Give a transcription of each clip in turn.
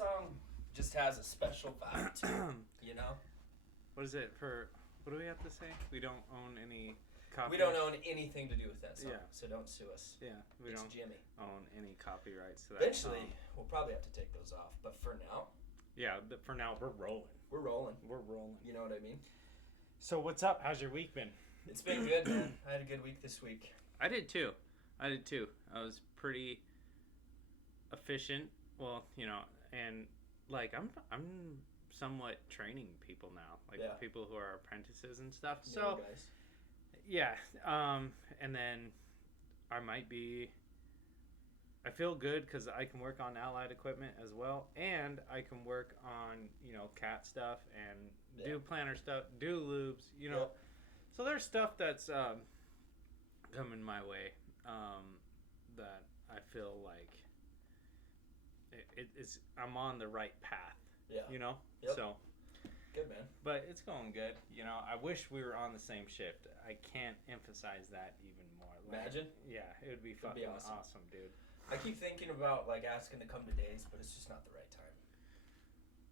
song just has a special vibe to it, you know? What is it for? What do we have to say? We don't own any copyrights. We don't own anything to do with that song, Yeah. so don't sue us. Yeah, we It's don't Jimmy. own any copyrights to that Eventually, song. we'll probably have to take those off, but for now, Yeah, for now we're rolling. we're rolling. We're rolling. You know what I mean? So what's up? How's your week been? It's been good, man. I had a good week this week. I did too. I was pretty efficient. Well, and like I'm somewhat training people now, like Yeah. people who are apprentices and stuff. You So know, guys. yeah, and then I feel good because I can work on allied equipment as well, and I can work on cat stuff and do planner stuff, do lubes, Yep. So there's stuff that's coming my way that I feel like it's I'm on the right path, Yeah. Yep. So. Good, man. But it's going good. I wish we were on the same shift. I can't emphasize that even more. Imagine? Yeah, it would be It'd be fucking awesome. dude. I keep thinking about asking to come to days, but it's just not the right time.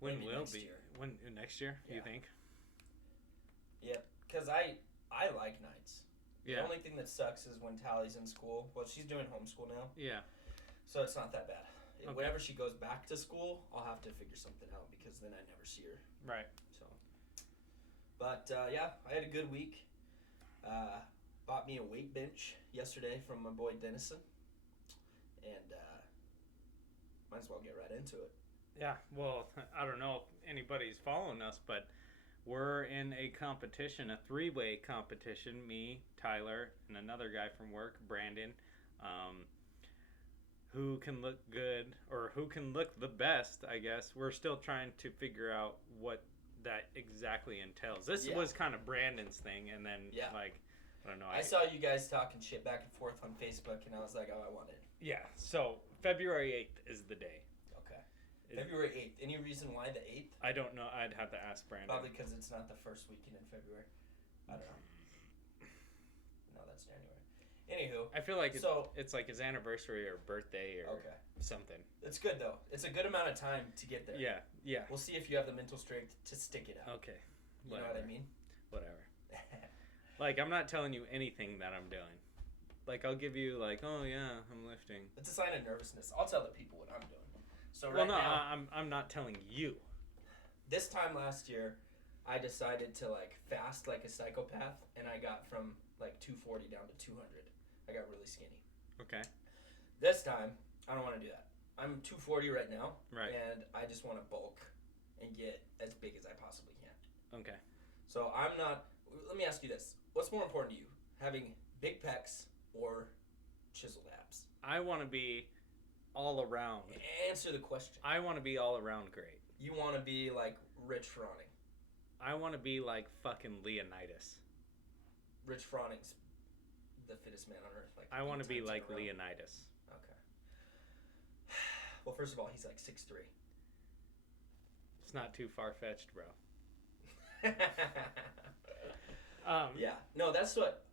When Maybe will next be? year. When next year? Yeah. You think? Yep. Because I like nights. Yeah. The only thing that sucks is when Tally's in school. Well, she's doing homeschool now, Yeah. so it's not that bad. Okay. Whenever she goes back to school, I'll have to figure something out because then I never see her. Right. So, but yeah, I had a good week. Bought me a weight bench yesterday from my boy Dennison, and might as well get right into it. Yeah. Well, I don't know if anybody's following us, but we're in a competition, a three-way competition. Me, Tyler, and another guy from work, Brandon. Who can look good or who can look the best, I guess. We're still trying to figure out what that exactly entails. This Yeah. was kind of Brandon's thing, and then, Yeah. I don't know. I saw you guys talking shit back and forth on Facebook, and I was like, oh, I want it. Yeah, so February 8th is the day. Okay. February 8th. Any reason why the 8th? I don't know. I'd have to ask Brandon. Probably because it's not the first weekend in February. I don't know. No, that's January. Anywho. I feel like So- it's like his anniversary or birthday or Okay. something. It's good, though. It's a good amount of time to get there. Yeah, yeah. We'll see if you have the mental strength to stick it out. Okay. You know what I mean? Whatever. Like, I'm not telling you anything that I'm doing. Like, I'll give you, like, oh, yeah, I'm lifting. It's a sign of nervousness. I'll tell the people what I'm doing. So Well, right no, now, I'm not telling you. this time last year, I decided to, fast like a psychopath, and I got from, 240 down to 200. I got really skinny. Okay. This time, I don't want to do that. I'm 240 right now, Right. and I just want to bulk and get as big as I possibly can. Okay. So I'm not. Let me ask you this: what's more important to you, having big pecs or chiseled abs? I want to be all around. Answer the question. I want to be all around great. You want to be like Rich Froning. I want to be like fucking Leonidas. Rich Froning's the fittest man on earth. I want to 8 be times in like a row. Leonidas. Okay. Well, first of all, he's like 6'3". It's not too far-fetched, bro. Yeah. No, that's what,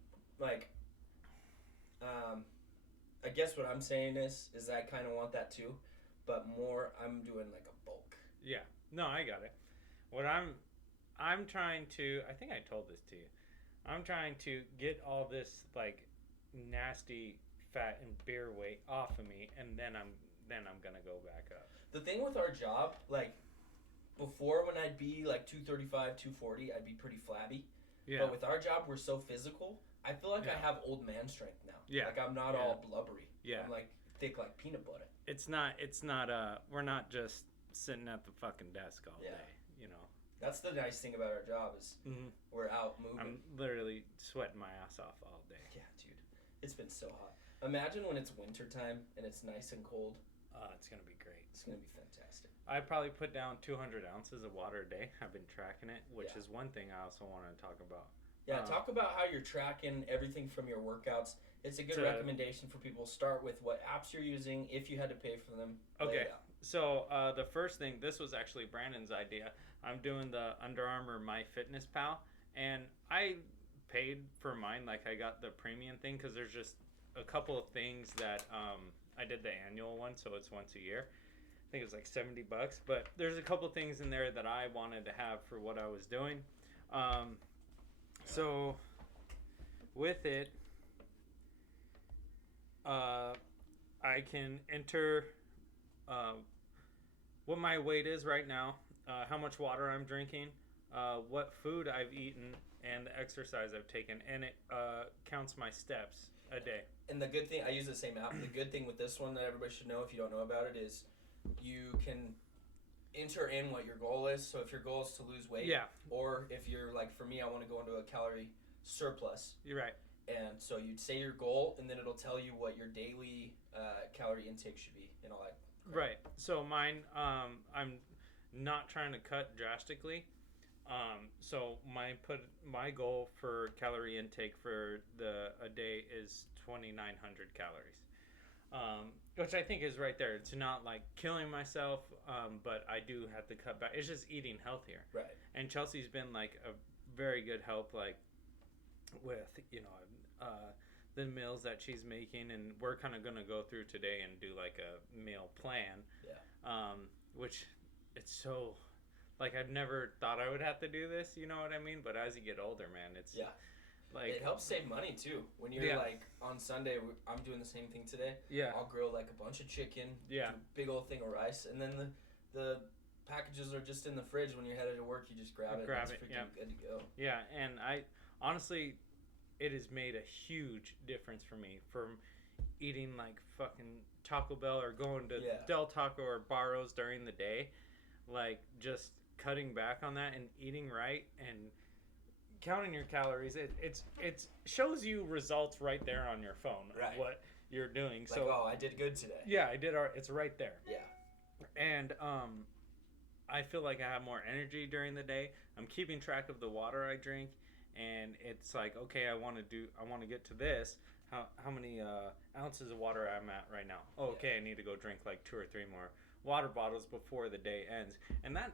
I guess what I'm saying is I kind of want that too, but more I'm doing like a bulk. Yeah. No, I got it. What I'm trying to, I think I told this to you. I'm trying to get all this nasty fat and beer weight off of me, and then I'm gonna go back up. The thing with our job, before when I'd be 235, 240, I'd be pretty flabby. Yeah. But with our job, we're so physical. I feel like Yeah. I have old man strength now. Yeah. I'm not Yeah. all blubbery. Yeah. I'm thick like peanut butter. It's not we're not just sitting at the fucking desk all Yeah. day, That's the nice thing about our job is Mhm. we're out moving. I'm literally sweating my ass off all day. Yeah, dude. It's been so hot. Imagine when it's winter time and it's nice and cold. It's gonna be great. It's going to be fantastic. I probably put down 200 ounces of water a day. I've been tracking it, which Yeah. is one thing I also want to talk about. Yeah, talk about how you're tracking everything from your workouts. It's a good recommendation for people. Start with what apps you're using. If you had to pay for them, lay Okay. it out. So the first thing, this was actually Brandon's idea. I'm doing the Under Armour MyFitnessPal, and I paid for mine. I got the premium thing because there's just a couple of things that I did the annual one, so it's once a year. think it was like $70. But there's a couple things in there that I wanted to have for what I was doing. So with it, I can enter what my weight is right now, how much water I'm drinking, what food I've eaten, and the exercise I've taken, and it counts my steps a day. And the good thing, I use the same app. The good thing with this one that everybody should know if you don't know about it is you can enter in what your goal is. So if your goal is to lose weight, or if you're like, for me, I want to go into a calorie surplus. You're right. And so you'd say your goal, and then it'll tell you what your daily calorie intake should be and all that. Right. So mine, I'm not trying to cut drastically. So my goal for calorie intake for a day is 2,900 calories, which I think is right there. It's not like killing myself, but I do have to cut back. It's just eating healthier. Right. And Chelsea's been like a very good help, like with the meals that she's making, and we're kind of gonna go through today and do like a meal plan. Yeah. Which it's so. Like, I've never thought I would have to do this, you know what I mean? But as you get older, man, it's like... It helps save money, too. When you're, like, on Sunday, I'm doing the same thing today. Yeah. I'll grill, like, a bunch of chicken. Yeah. Do a big old thing of rice. And then the packages are just in the fridge. When you're headed to work, you just grab it. It's freaking good to go. Yeah, and honestly, it has made a huge difference for me from eating, like, fucking Taco Bell or going to Del Taco or Barro's during the day. Like, just... cutting back on that and eating right and counting your calories, it shows you results right there on your phone of what you're doing. Like, so I did good today. Yeah, I did. It's right there. Yeah. And I feel like I have more energy during the day. I'm keeping track of the water I drink, and it's like, okay, I want to get to this. How many ounces of water I'm at right now? Oh, okay, I need to go drink like 2 or 3 more water bottles before the day ends. And that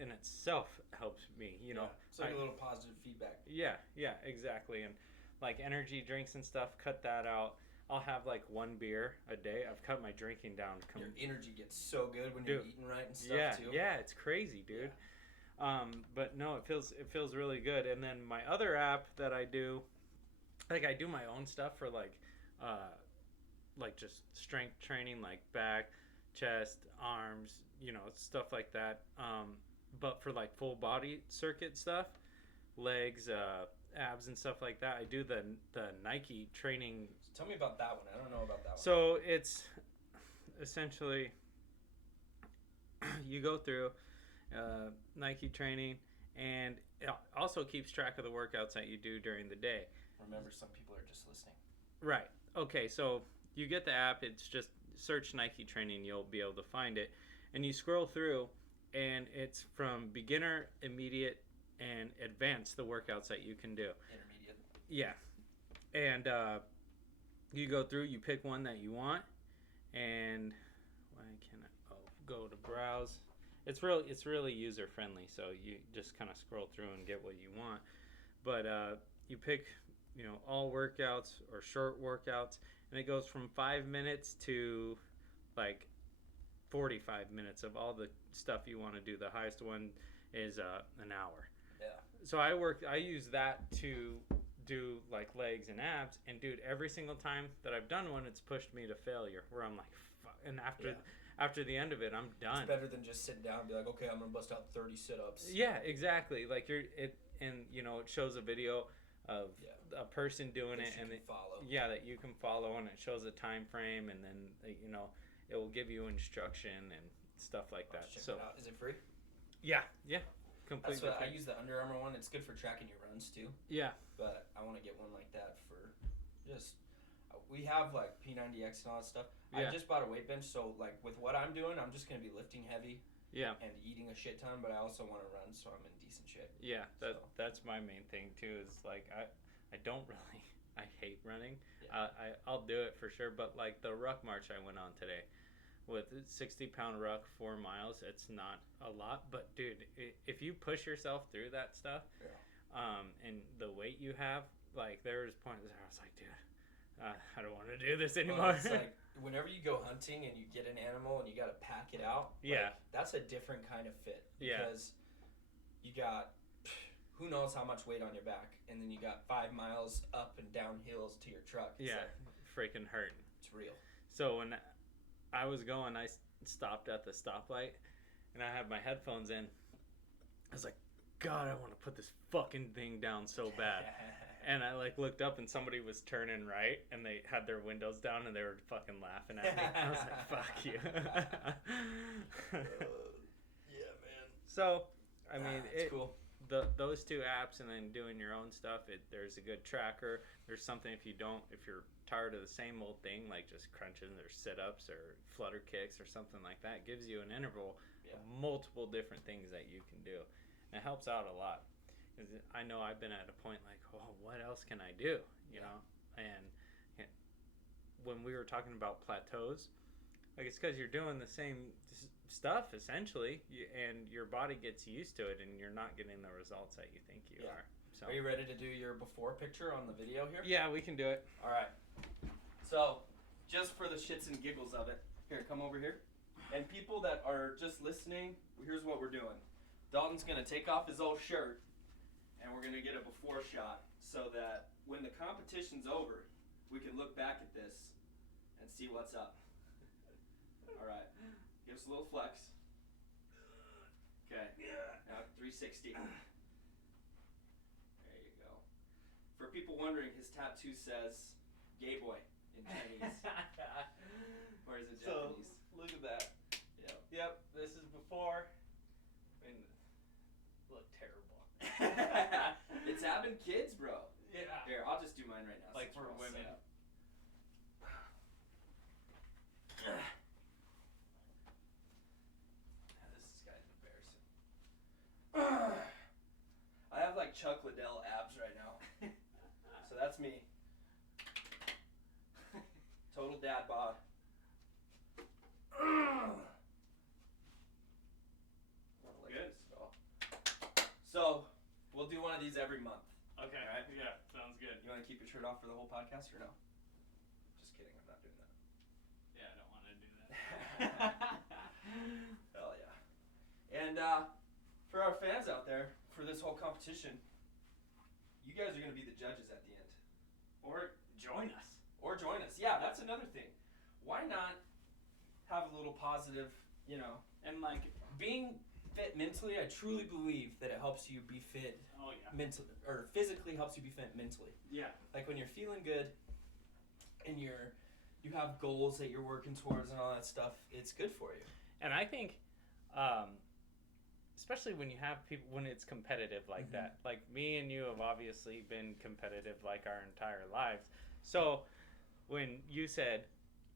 in itself helps me, you know. It's like a little positive feedback. Yeah, exactly. And like energy drinks and stuff, cut that out. I'll have like 1 beer a day. I've cut my drinking down. Your energy gets so good when you're eating right and stuff too. Yeah, it's crazy, dude. Yeah. But no, it feels really good. And then my other app that I do, like I do my own stuff for like just strength training, like back, chest, arms, you know, stuff like that. But for like full body circuit stuff, legs, abs and stuff like that, I do the Nike training. So tell me about that one. I don't know about that one. So it's essentially you go through Nike training, and it also keeps track of the workouts that you do during the day. Remember, some people are just listening. Right. Okay, so you get the app. It's just search Nike training, you'll be able to find it, and you scroll through, and it's from beginner, immediate, and advanced, the workouts that you can do. Intermediate. Yeah. And you go through, you pick one that you want, and why can't I go to browse. It's really user friendly, so you just kind of scroll through and get what you want. But you pick, you know, all workouts or short workouts, and it goes from 5 minutes to like 45 minutes of all the stuff you want to do. The highest one is an hour. Yeah. So I use that to do like legs and abs, and dude, every single time that I've done one, it's pushed me to failure. Where I'm like, fuck. And after the end of it, I'm done. It's better than just sitting down and be like, okay, I'm gonna bust out 30 sit-ups. Yeah, exactly. Like and you know, it shows a video of a person doing it, and that you can follow, and it shows a time frame, and then you know, it will give you instruction and stuff like that. Check it out. Is it free? Yeah, completely. That's what I use, the Under Armour one. It's good for tracking your runs too. Yeah. But I want to get one like that for just. We have like P90X and all that stuff. Yeah. I just bought a weight bench, so like with what I'm doing, I'm just gonna be lifting heavy. Yeah. And eating a shit ton, but I also want to run, so I'm in decent shape. Yeah, that's my main thing too. Is like I don't really, I hate running. Yeah. I'll do it for sure, but like the ruck march I went on today, with 60-pound ruck, 4 miles, it's not a lot, but dude, if you push yourself through that stuff, and the weight you have, like there was points where I was like, dude, I don't want to do this Well, anymore. it's like whenever you go hunting and you get an animal and you got to pack it out. Yeah. That's a different kind of fit. Yeah. Because you got who knows how much weight on your back, and then you got 5 miles up and down hills to your truck. It's Yeah, like, freaking hurting. it's real. So when I was going, I stopped at the stoplight, and I had my headphones in. I was like, God, I want to put this fucking thing down so bad. And I like looked up, and somebody was turning right, and they had their windows down, and they were fucking laughing at me. I was like, fuck you. Yeah, man. So, I mean, it's cool. Those two apps, and then doing your own stuff. There's a good tracker. There's something if you're tired of the same old thing, like just crunching or sit-ups or flutter kicks or something like that, it gives you an interval of multiple different things that you can do. And it helps out a lot. 'Cause I know I've been at a point like, oh, what else can I do? You know? And when we were talking about plateaus, like it's because you're doing the same stuff essentially, and your body gets used to it, and you're not getting the results that you think you are. So, are you ready to do your before picture on the video here? Yeah, we can do it. All right. So, just for the shits and giggles of it, here, come over here. And people that are just listening, here's what we're doing. Dalton's gonna take off his old shirt, and we're gonna get a before shot so that when the competition's over, we can look back at this and see what's up. All right. Give us a little flex. Okay. Now 360. There you go. For people wondering, his tattoo says "gay boy" in Chinese. Or is it Japanese? So, look at that. Yep. Yep, this is before. I mean, look terrible. It's having kids, bro. Yeah. Here, I'll just do mine right now. Like since for we're all women. set up. This guy's embarrassing. I have like Chuck Liddell abs right now. So that's me. Total dad bod. Good. So, we'll do one of these every month. Okay. Alright. Yeah, sounds good. You want to keep your shirt off for the whole podcast or no? Just kidding, I'm not doing that. Yeah, I don't want to do that. Hell yeah. And for our fans out there, for this whole competition, you guys are going to be the judges at the end. Or join us. Or join us. Yeah, that's another thing. Why not have a little positive, you know, And like, being fit mentally, I truly believe that it helps you be fit oh yeah. mentally, or physically helps you be fit mentally. Yeah. Like when you're feeling good and you have goals that you're working towards and all that stuff, it's good for you. And I think, especially when you have people, when it's competitive like that, like me and you have obviously been competitive like our entire lives. So when you said,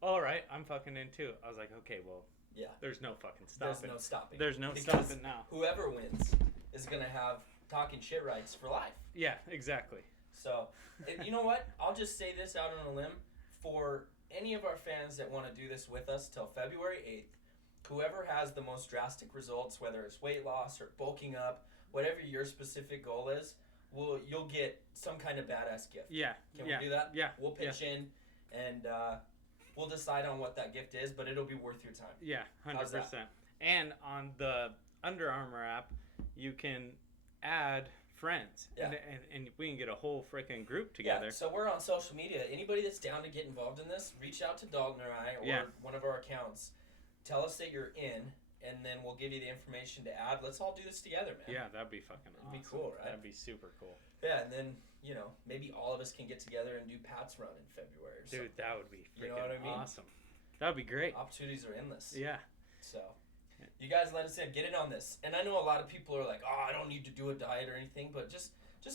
all right, I'm fucking in too, I was like, okay, well, Yeah. there's no fucking stopping. There's no stopping. There's no Because stopping now. whoever wins is going to have talking shit rights for life. Yeah, exactly. So, and you know what? I'll just say this out on a limb. For any of our fans that want to do this with us till February 8th, whoever has the most drastic results, whether it's weight loss or bulking up, whatever your specific goal is, you'll get some kind of badass gift. Yeah. Can yeah. we do that? Yeah. We'll pitch in, and we'll decide on what that gift is, but it'll be worth your time. Yeah, 100%. And on the Under Armour app, you can add friends. Yeah. And we can get a whole freaking group together. Yeah, so we're on social media. Anybody that's down to get involved in this, reach out to Dalton or I or one of our accounts. Tell us that you're in, and then we'll give you the information to add. Let's all do this together, man. Yeah, that'd be fucking awesome. It'd be cool, right? That'd be super cool. Yeah, and then, you know, maybe all of us can get together and do Pat's Run in February or Dude, that would be freaking You know what I mean? awesome. That would be great. Opportunities are endless. Yeah. So, you guys let us in. Get in on this. And I know a lot of people are like, oh, I don't need to do a diet or anything, but just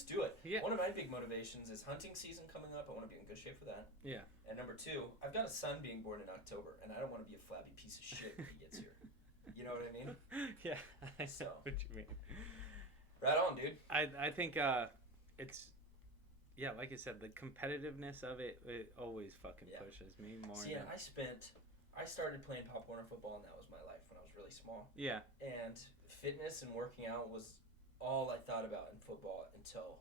do it. Yeah. One of my big motivations is hunting season coming up. I want to be in good shape for that. Yeah. And number two, I've got a son being born in October, and I don't want to be a flabby piece of shit when he gets here. You know what I mean? Yeah, I know So. what you mean. Right on, dude. I think it's, yeah, like I said, the competitiveness of it always fucking Yeah. pushes me more. See, than, I started playing Pop Warner football, and that was my life when I was really small. yeah, And fitness and working out was all I thought about in football until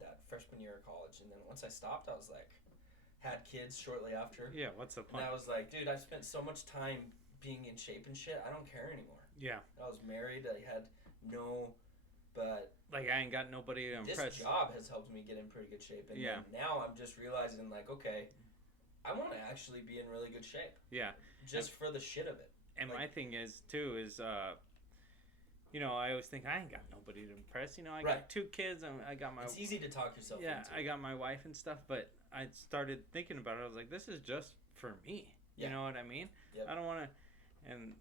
that freshman year of college. And then once I stopped, I was like, had kids shortly after. Yeah, what's the And point? I was like, dude, I've spent so much time being in shape and shit. I don't care anymore. Yeah. I was married. I had but Like, I ain't got nobody to impress. this job has helped me get in pretty good shape. And Yeah. then now I'm just realizing, like, okay, I want to actually be in really good shape. Yeah. Just for the shit of it. And Like- my thing is, too, is, you know, I always think I ain't got nobody to impress. You know, I Right. got 2 kids, and I got my... It's easy to talk yourself Yeah, into. I got my wife and stuff, but I started thinking about it. I was like, this is just for me. Yeah. You know what I mean? Yep. I don't want to... And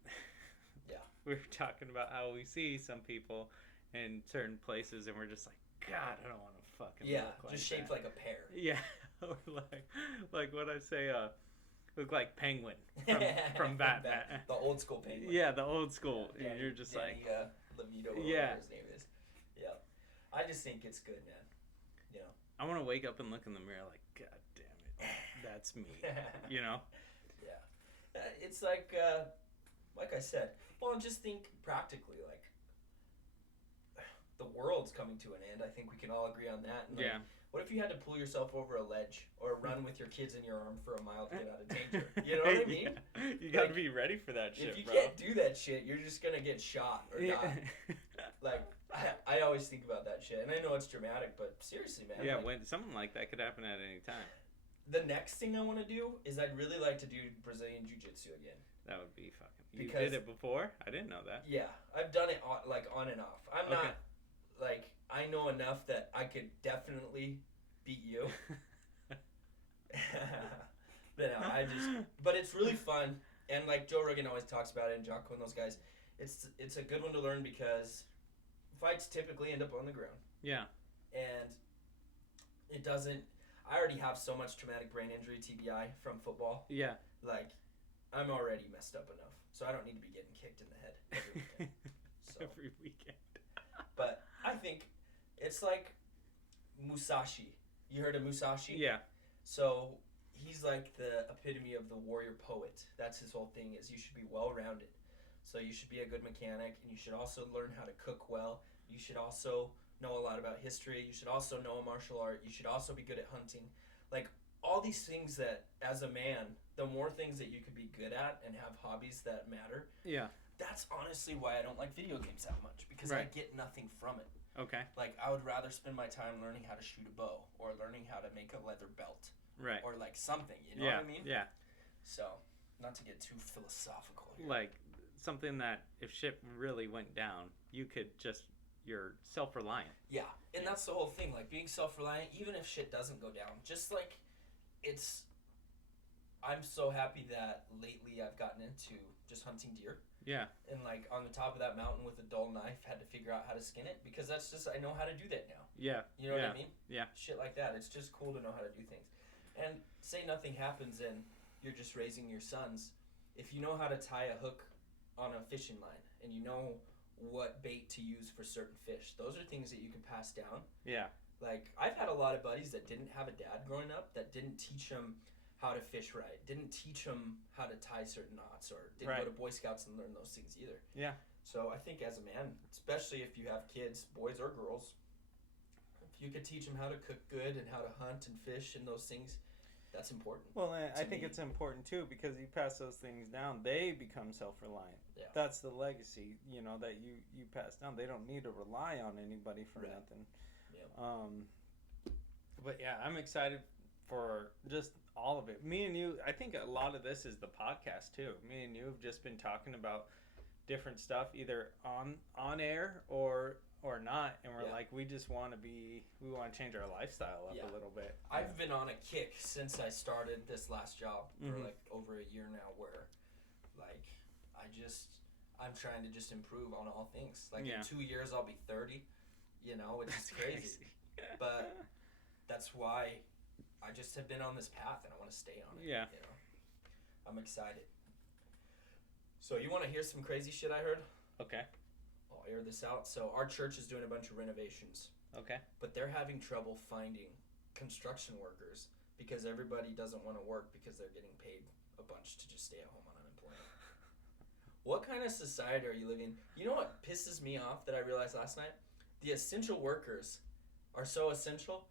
Yeah. we were talking about how we see some people in certain places, and we're just like, God, I don't want to fucking look like just shaped that. like a pear. Yeah, or like what I say, look like Penguin from Batman. The old school penguin. Yeah, the old school. And you're just Danny, like, Levito, or Yeah. whatever his name is. Yeah. I just think it's good, man. You know. I want to wake up and look in the mirror like, God damn it, that's me. You know? Yeah. It's like I said, well, just think practically, like, the world's coming to an end. I think we can all agree on that. And, like, Yeah. what if you had to pull yourself over a ledge or run with your kids in your arm for a mile to get out of danger? You know what I mean? Yeah. You gotta Like, be ready for that shit, If you bro. can't do that shit, you're just gonna get shot or Yeah. die. Like, I always think about that shit, and I know it's dramatic, but seriously, man. Yeah, like, when something like that could happen at any time. the next thing I want to do is I'd really like to do Brazilian Jiu-Jitsu again. That would be fucking. You Because- did it before? I didn't know that. Yeah, I've done it on and off. I'm Okay. not like I know enough that I could definitely beat you. But it's really fun, and like Joe Rogan always talks about it, and Jocko and those guys, it's a good one to learn because fights typically end up on the ground, Yeah. and it doesn't. I already have so much traumatic brain injury (TBI) from football. Yeah. Like, I'm already messed up enough, so I don't need to be getting kicked in the head every weekend. So. Every weekend. But I think it's like Musashi. You heard of Musashi? Yeah. So he's like the epitome of the warrior poet. That's his whole thing, is you should be well-rounded. So you should be a good mechanic, and you should also learn how to cook well. You should also know a lot about history. You should also know a martial art. You should also be good at hunting. Like, all these things that, as a man, the more things that you could be good at and have hobbies that matter, Yeah. that's honestly why I don't like video games that much, because I Right. get nothing from it. Okay. Like, I would rather spend my time learning how to shoot a bow or learning how to make a leather belt Right. or like something, you know Yeah. what I mean? Yeah. So, not to get too philosophical here. Like something that if shit really went down, you could just you're self-reliant. Yeah, and Yeah. that's the whole thing, like being self-reliant, even if shit doesn't go down. Just like, I'm so happy that lately I've gotten into just hunting deer. Yeah. And like on the top of that mountain with a dull knife, had to figure out how to skin it, because that's just, I know how to do that now. Yeah. You know Yeah. what I mean? Yeah. Shit like that. It's just cool to know how to do things. And say nothing happens and you're just raising your sons. If you know how to tie a hook on a fishing line and you know what bait to use for certain fish, those are things that you can pass down. Yeah. Like, I've had a lot of buddies that didn't have a dad growing up, that didn't teach them how to fish right, didn't teach them how to tie certain knots, or didn't Right. go to Boy Scouts and learn those things either. Yeah. So I think as a man, especially if you have kids, boys or girls, if you could teach them how to cook good and how to hunt and fish and those things, that's important. Well, I To think me. it's important too, because you pass those things down, they become self-reliant. Yeah. That's the legacy, that you pass down. They don't need to rely on anybody for Right. nothing. Yeah. But yeah, I'm excited for just all of it. Me and you, I think a lot of this is the podcast too. Me and you have just been talking about different stuff, either on air or not, and we're Yeah. like, we just want to change our lifestyle up Yeah. a little bit. I've been on a kick since I started this last job for Mhm. like over a year now, where like I'm trying to just improve on all things. Like Yeah. in 2 years I'll be 30, which That's is crazy. But that's why I just have been on this path and I want to stay on it. Yeah. I'm excited. So you want to hear some crazy shit I heard? Okay. I'll air this out. So our church is doing a bunch of renovations, Okay. but they're having trouble finding construction workers because everybody doesn't want to work because they're getting paid a bunch to just stay at home on unemployment. What kind of society are you living in? You know what pisses me off that I realized last night? The essential workers are so essential,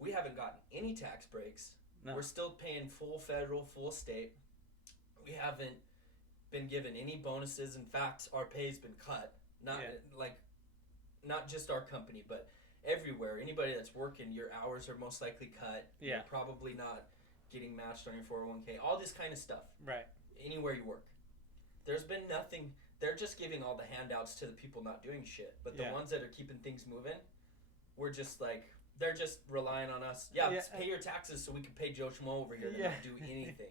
we haven't gotten any tax breaks. No. We're still paying full federal, full state. We haven't been given any bonuses. In fact, our pay's been cut. Not just our company, but everywhere. Anybody that's working, your hours are most likely cut. Yeah. You're probably not getting matched on your 401k. All this kind of stuff. Right. Anywhere you work. There's been nothing. They're just giving all the handouts to the people not doing shit. But the ones that are keeping things moving, we're just like, they're just relying on us. Yeah, let's pay your taxes so we can pay Joe Schmo over here to not do anything.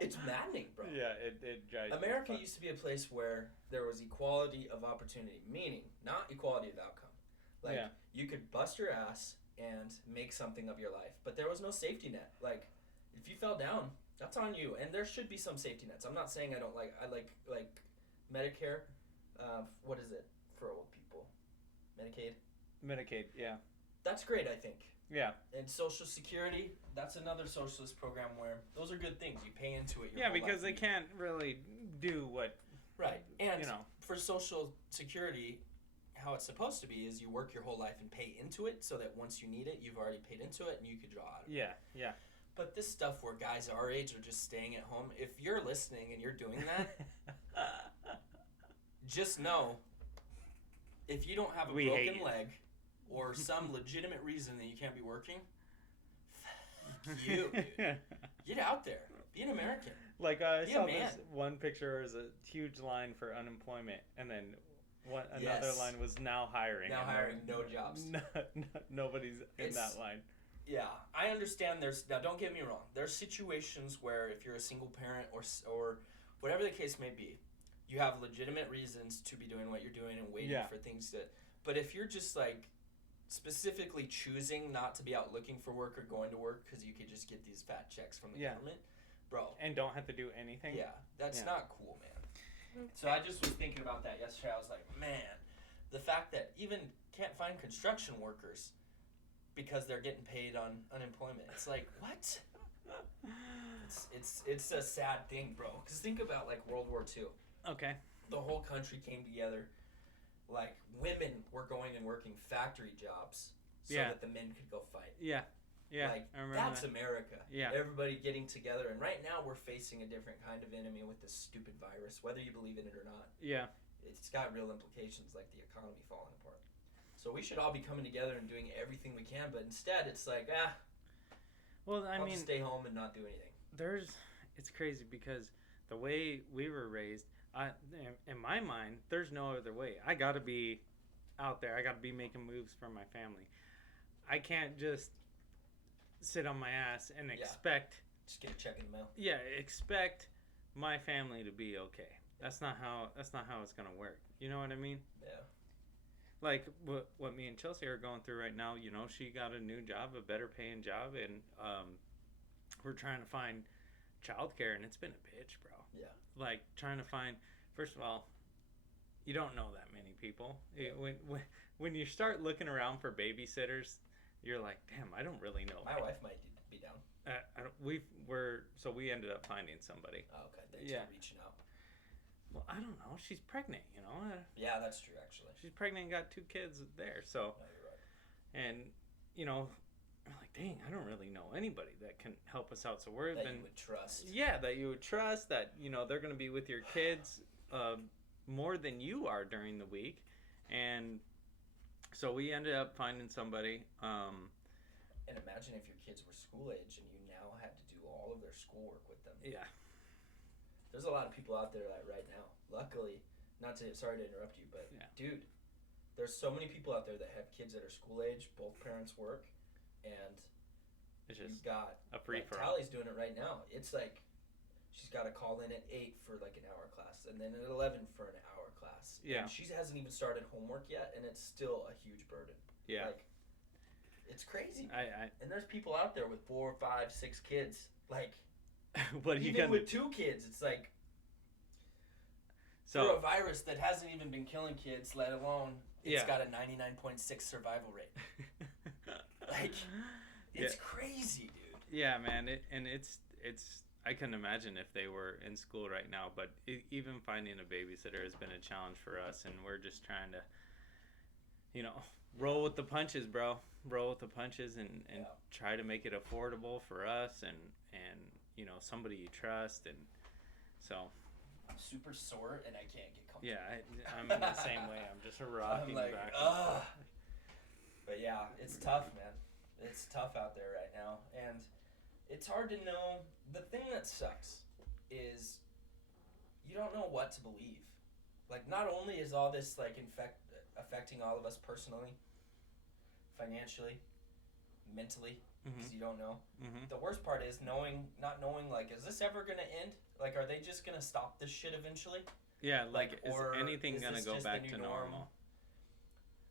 It's maddening, bro. Yeah, it drives America me used to be a place where there was equality of opportunity, meaning not equality of outcome. Like, you could bust your ass and make something of your life, but there was no safety net. Like, if you fell down, that's on you, and there should be some safety nets. I'm not saying I like Medicare. What is it for old people? Medicaid, yeah. That's great, I think. Yeah. And Social Security, that's another socialist program where those are good things. You pay into it. Because they can't really do what... Right. And for Social Security, how it's supposed to be is you work your whole life and pay into it so that once you need it, you've already paid into it and you could draw out of it. Yeah. But this stuff where guys our age are just staying at home, if you're listening and you're doing that, just know, if you don't have a broken leg or some legitimate reason that you can't be working, you, dude. Get out there. Be an American. Like, I saw this one picture was a huge line for unemployment, and then another line was now hiring. Now hiring, no jobs. Nobody's in that line. Yeah, I understand now don't get me wrong, there's situations where if you're a single parent or whatever the case may be, you have legitimate reasons to be doing what you're doing and waiting for things to, but if you're just like specifically choosing not to be out looking for work or going to work because you could just get these fat checks from the government, bro. And don't have to do anything? Yeah, that's not cool, man. So I just was thinking about that yesterday. I was like, man, the fact that even can't find construction workers because they're getting paid on unemployment. It's like, what? It's a sad thing, bro. Because think about, like, World War II. Okay. The whole country came together. Like, women were going and working factory jobs so that the men could go fight. Yeah. Like, I remember that's that. America. Yeah. Everybody getting together. And right now we're facing a different kind of enemy with this stupid virus, whether you believe in it or not. Yeah. It's got real implications, like the economy falling apart. So we should all be coming together and doing everything we can, but instead it's like, well, I mean, just stay home and not do anything. It's crazy because the way we were raised, in my mind, there's no other way. I got to be out there. I got to be making moves for my family. I can't just sit on my ass and expect... Just get a check in the mail. Yeah, expect my family to be okay. That's not how it's going to work. You know what I mean? Yeah. Like what me and Chelsea are going through right now, she got a new job, a better paying job, and we're trying to find childcare, and it's been a bitch, bro. Yeah. Like, trying to find, first of all, you don't know that many people. When you start looking around for babysitters, you're like, damn, I don't really know. My wife might be down. So we ended up finding somebody. Oh, okay. Thanks for reaching out. Well, I don't know. She's pregnant, Yeah, that's true, actually. She's pregnant and got 2 kids there, so. No, you're right. And, I'm like, dang, I don't really know anybody that can help us out. So you would trust. Yeah, that you would trust, that, they're going to be with your kids more than you are during the week. And so we ended up finding somebody. And imagine if your kids were school age and you now had to do all of their schoolwork with them. Yeah. There's a lot of people out there that right now, luckily, sorry to interrupt you, but dude, there's so many people out there that have kids that are school age, both parents work, and it's just you've got a free for all. Tally's doing it right now. It's like she's got to call in at 8 for like an hour class, and then at 11 for an hour class. Yeah. And she hasn't even started homework yet, and it's still a huge burden. Yeah. Like, it's crazy. And there's people out there with 4, 5, 6 kids. Like, but even with 2 kids, it's like, for a virus that hasn't even been killing kids, let alone it's got a 99.6 survival rate. Like, it's crazy, dude. Yeah, man. It's I can imagine if they were in school right now, but even finding a babysitter has been a challenge for us, and we're just trying to, roll with the punches, bro. Roll with the punches and Yeah. try to make it affordable for us and somebody you trust. And so, I'm super sore and I can't get comfortable. yeah, I'm in the same way. I'm just rocking I'm like, back. ugh. But yeah, it's tough, man. It's tough out there right now. And it's hard to know. The thing that sucks is you don't know what to believe. Like, not only is all this, like, affecting all of us personally, financially, mentally, because you don't know. Mm-hmm. The worst part is not knowing, like, is this ever going to end? Like, are they just going to stop this shit eventually? Yeah, like is or anything is going to this go just back the to new norm? normal?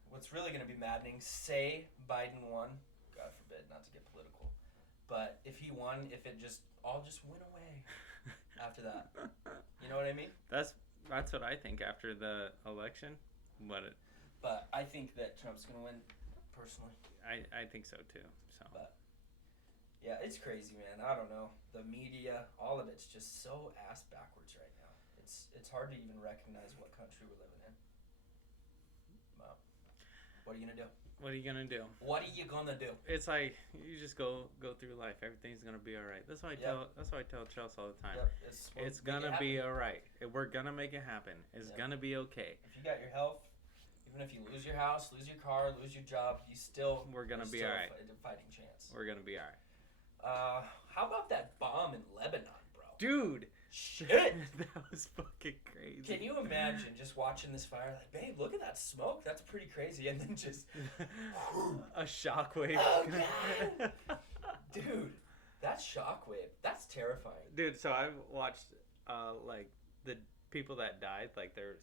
What's really going to be maddening, say Biden won, God forbid, not to get political, but if he won, if it just all just went away after that. You know what I mean? That's what I think after the election. But I think that Trump's going to win, personally. I think so too. So. But yeah, it's crazy, man. I don't know. The media, all of it's just so ass backwards right now. It's hard to even recognize what country we're living in. Well, what are you gonna do? What are you gonna do? What are you gonna do? It's like you just go through life. Everything's gonna be all right. That's why I tell Chelsea all the time. Yep, It's gonna be all right. We're gonna make it happen. It's gonna be okay. If you got your health, even if you lose your house, lose your car, lose your job, we're gonna be all right. Fighting chance. We're gonna be all right. How about that bomb in Lebanon, bro? Dude, shit, that was fucking crazy. Can you imagine just watching this fire? Like, babe, look at that smoke. That's pretty crazy. And then just a shockwave. Oh god, dude, that shockwave. That's terrifying. Dude, so I've watched like the people that died. Like there's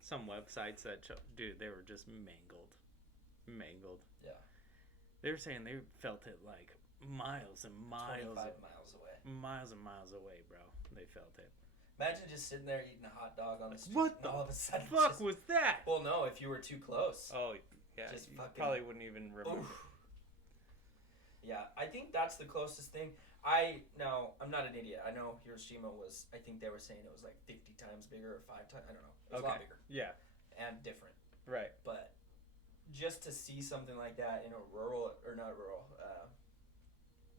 some websites that show, dude, they were just mangled. Yeah. They were saying they felt it like miles and miles. 25 miles away. Miles and miles away, bro. They felt it. Imagine just sitting there eating a hot dog on the street. What the all of a sudden fuck was that? Well, no, if you were too close. Oh, yeah. Just you fucking, probably wouldn't even remember. Oof. Yeah, I think that's the closest thing. I'm not an idiot. I know Hiroshima was, I think they were saying it was like 50 times bigger or 5 times. I don't know. It was a lot bigger. Yeah. And different. Right. But just to see something like that in a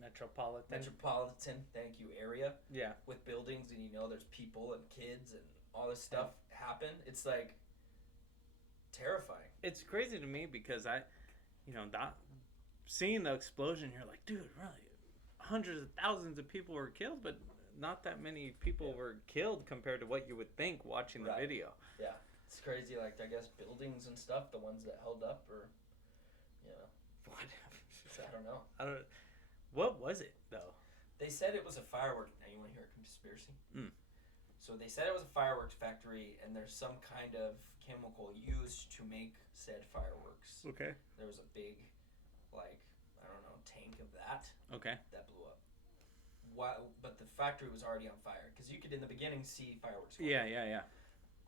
metropolitan, thank you, area. Yeah. With buildings and there's people and kids and all this stuff happen. It's like terrifying. It's crazy to me because seeing the explosion, you're like, dude, really, hundreds of thousands of people were killed, but not that many people were killed compared to what you would think watching the video. Yeah. It's crazy, like, I guess buildings and stuff, the ones that held up, or, What? I don't know. What was it, though? They said it was a firework. Now, you want to hear a conspiracy? So they said it was a fireworks factory, and there's some kind of chemical used to make said fireworks. Okay. There was a big, tank of that. Okay. That blew up. But the factory was already on fire, because you could, in the beginning, see fireworks. Yeah.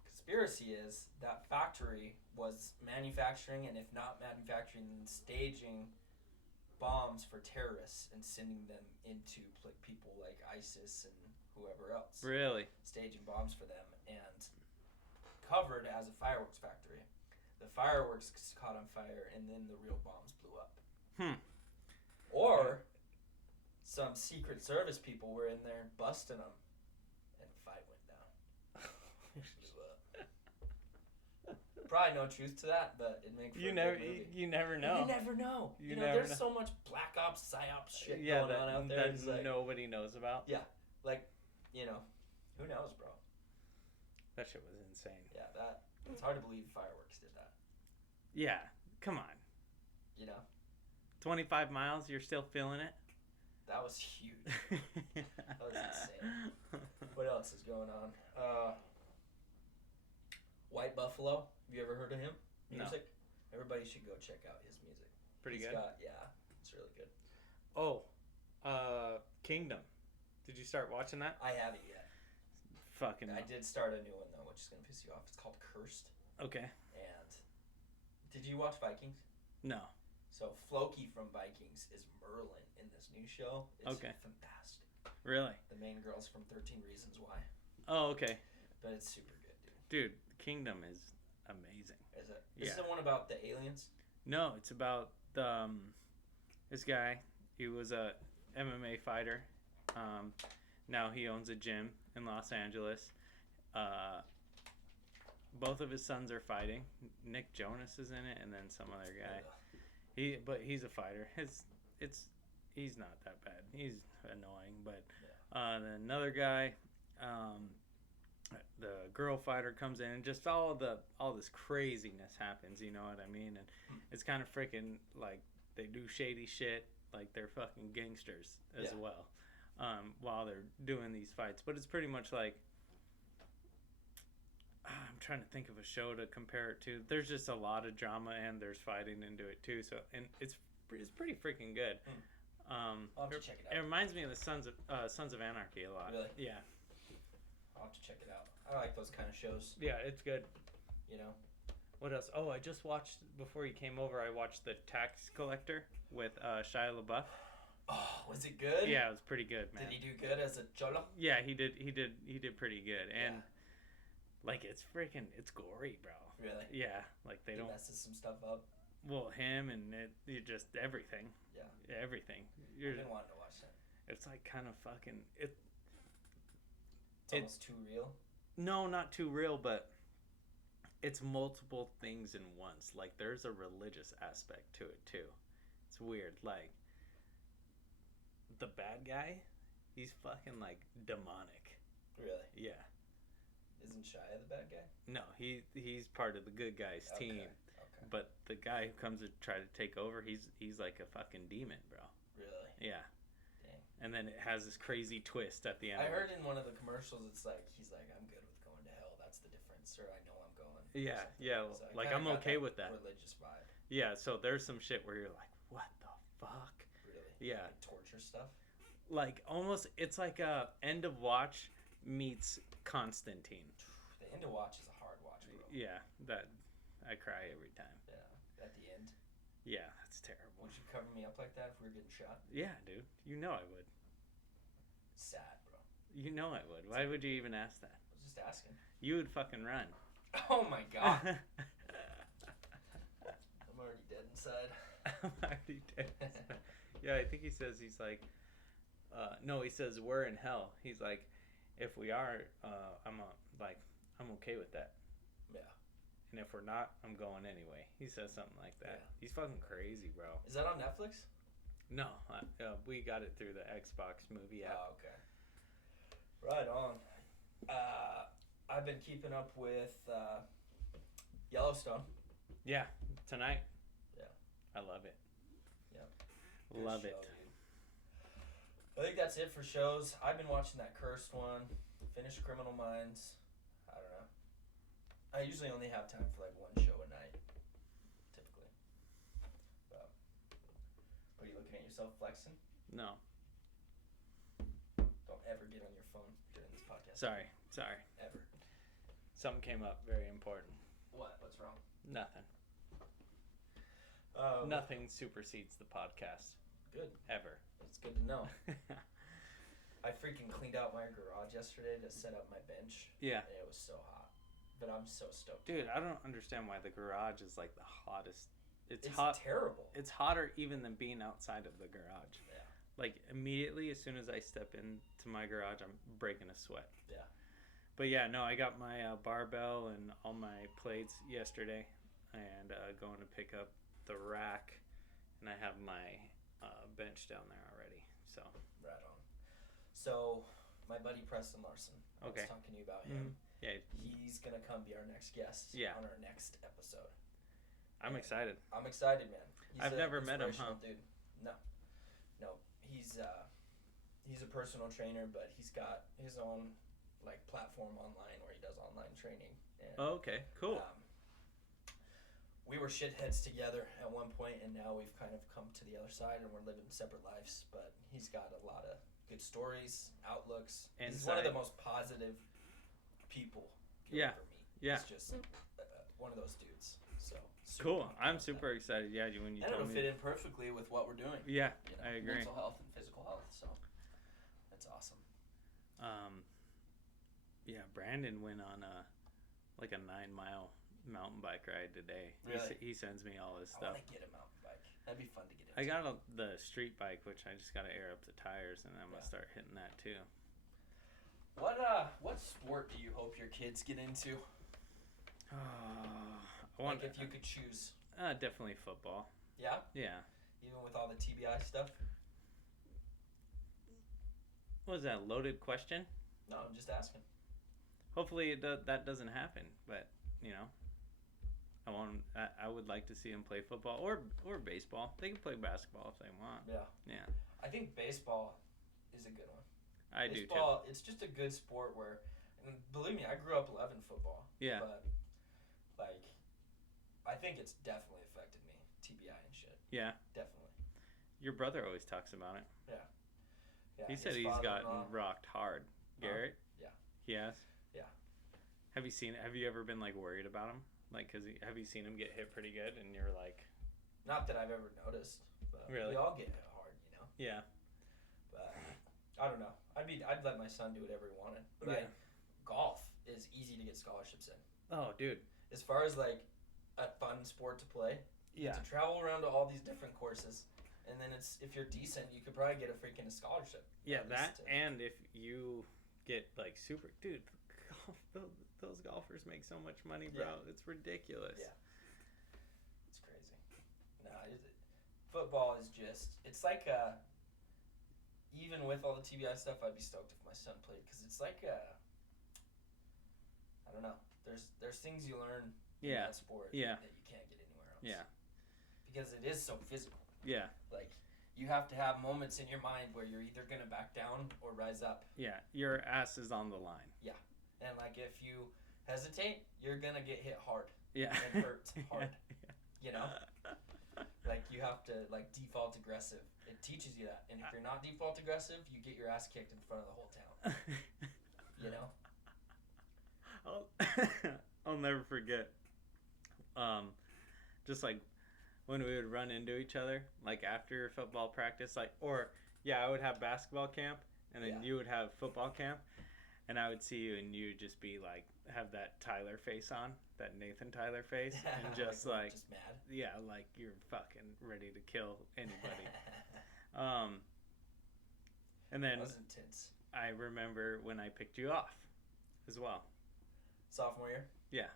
Conspiracy is that factory was manufacturing, and if not manufacturing, then staging bombs for terrorists and sending them into people like ISIS and whoever else. Really? Staging bombs for them and covered as a fireworks factory. The fireworks caught on fire and then the real bombs blew up. Or some Secret Service people were in there busting them and a fight went down. Probably no truth to that, but it makes you never know. You never know. There's so much black ops, psyops shit going on out there that nobody knows about. Yeah, who knows, bro? That shit was insane. Yeah, it's hard to believe fireworks did that. Yeah, come on. 25 miles, you're still feeling it? That was huge. That was insane. What else is going on? White Buffalo. Have you ever heard of him? Music? No. Everybody should go check out his music. Pretty good? It's really good. Oh, Kingdom. Did you start watching that? I haven't yet. I did start a new one, though, which is going to piss you off. It's called Cursed. Okay. And did you watch Vikings? No. So Floki from Vikings is Merlin in this new show. It's fantastic. Really? The main girl's from 13 Reasons Why. Oh, okay. But it's super good, dude. Dude, Kingdom is amazing. Is it? This is Yeah. the one about the aliens? No, it's about the this guy. He was a MMA fighter. Now he owns a gym in Los Angeles. Both of his sons are fighting. Nick Jonas is in it, and then some other guy. But he's a fighter. He's not that bad. He's annoying, but then another guy, the girl fighter comes in, and just all this craziness happens. You know what I mean? And it's kind of freaking like they do shady shit, like they're fucking gangsters as well, while they're doing these fights. But it's pretty much like. I'm trying to think of a show to compare it to. There's just a lot of drama and there's fighting into it too. So and it's pretty freaking good. I'll have to check it It out. reminds me of the Sons of Anarchy a lot. Really? Yeah. I'll have to check it out. I like those kind of shows. Yeah, it's good. You know. What else? Oh, I just watched before you came over. I watched The Tax Collector with Shia LaBeouf. Oh, was it good? Yeah, it was pretty good, man. Did he do good as a cholo? Yeah, he did pretty good, and like it's gory, bro. Really? Yeah, like they He don't. messes some stuff up. Well, him and just everything. Yeah. Everything. I've been wanting to watch that. It's like kind of fucking It's almost too real. No, not too real, but it's multiple things in once. Like there's a religious aspect to it too. It's weird. Like the bad guy, he's fucking like demonic. Really? Yeah. Isn't Shia the bad guy? No, he's part of the then guys team. Okay. But the guy who comes to try to take over, he's like a fucking demon, bro. Really? Yeah. Dang. And then it has this crazy twist at the end. I heard in one of the commercials, he's like, I'm good with going to hell. That's the difference, or I know I'm going. Yeah, yeah. So I like kinda I'm got okay with that. Religious vibe. Yeah. So there's some shit where you're like, what the fuck? Really? Yeah. Like torture stuff. Like almost, it's like a End of Watch meets Constantine. The End of Watch is a hard watch, bro. Yeah, that I cry every time. Yeah. At the end. Yeah, that's terrible. Would you cover me up like that if we were getting shot? Yeah, dude. You know I would. Sad, bro. You know I would. Why would you even ask that? I was just asking. You would fucking run. Oh my god. I'm already dead inside. I'm already dead. Yeah, I think he says he's like, no, he says we're in hell. He's like, if we are, I'm okay with that. Yeah. And if we're not, I'm going anyway. He says something like that. Yeah. He's fucking crazy, bro. Is that on Netflix? No, we got it through the Xbox movie app. Oh, okay. Right on. I've been keeping up with Yellowstone. Yeah, tonight. Yeah. I love it. Yep. Love Good it. show, dude. I think that's it for shows. I've been watching that Cursed one. Finished Criminal Minds. I don't know. I usually only have time for like one show a night, typically. But are you looking at yourself flexing? No, Don't ever get on your phone during this podcast. sorry. Ever. Something came up very important. What? What's wrong? Nothing. Um, Nothing supersedes the podcast Good. ever. It's good to know. I freaking cleaned out my garage yesterday to set up my bench. Yeah. And it was so hot. But I'm so stoked. Dude, I don't understand why the garage is like the hottest. It's It's hot. terrible. It's hotter even than being outside of the garage. Yeah. Like immediately as soon as I step into my garage, I'm breaking a sweat. Yeah. But yeah, no, I got my barbell and all my plates yesterday, and going to pick up the rack, and I have my bench down there already. So. Right on. So, my buddy Preston Larson. I Okay. was talking to you about him. Yeah. He's gonna come be our next guest. Yeah. On our next episode. I'm excited. I'm excited, man. I've never met him, inspirational huh? Dude. No. He's a personal trainer, but he's got his own like platform online where he does online training. And, Oh, okay. Cool. we were shitheads together at one point, and now we've kind of come to the other side, and we're living separate lives. But he's got a lot of good stories, outlooks. He's one of the Insight. most positive people Yeah. for me. Yeah. He's just one of those dudes. So super Cool. pumped I'm about super excited. Yeah, when you that. And told it'll me. fit in perfectly with what we're doing. Yeah, You know, I agree. Mental health and physical health. So that's awesome. Yeah, Brandon went on a 9-mile mountain bike ride today. Really? He sends me all his I stuff. want to get a mountain bike. That'd be fun to get into. I got the street bike, which I just got to air up the tires, and I'm gonna start hitting that too. What sport do you hope your kids get into? Like if you could choose. Definitely football. Yeah? Yeah. Even with all the TBI stuff? Was that a loaded question? No, I'm just asking. Hopefully that doesn't happen, but you know, I would like to see them play football or baseball. They can play basketball if they want. Yeah. Yeah. I think baseball is a good one. I do too. Baseball, it's just a good sport where, and believe me, I grew up loving football. Yeah. But like, I think it's definitely affected me. TBI and shit. Yeah. Definitely. Your brother always talks about it. Yeah. He said he's gotten rocked hard. Garrett? Yeah. He has? Yeah. Have you ever been like worried about him? Like, have you seen him get hit pretty good and you're like... Not that I've ever noticed, but really? we all get hit hard, you know? Yeah. But I don't know. I'd let my son do whatever he wanted. But golf is easy to get scholarships in. Oh, dude. As far as like a fun sport to play, you have to travel around to all these different courses. And then if you're decent, you could probably get a freaking scholarship. Yeah, that, and if you get like super, dude, those golfers make so much money, bro. Yeah. It's ridiculous. Yeah, it's crazy. No, football is just, it's like even with all the TBI stuff, I'd be stoked if my son played because it's like I don't know. There's things you learn in that sport that you can't get anywhere else. Yeah. Because it is so physical. Yeah. Like, you have to have moments in your mind where you're either going to back down or rise up. Yeah, your ass is on the line. Yeah. And, like, if you hesitate, you're going to get hit hard. Yeah. And hurt hard. Yeah. You know? Like, you have to, like, default aggressive. It teaches you that. And if you're not default aggressive, you get your ass kicked in front of the whole town. You know? I'll never forget. Just, like, when we would run into each other, like after football practice, like, or I would have basketball camp and then you would have football camp and I would see you and you would just be like, have that Tyler face on, that Nathan Tyler face, and just like just mad. Yeah, like you're fucking ready to kill anybody. And then that was intense. I remember when I picked you off as well. Sophomore year? Yeah.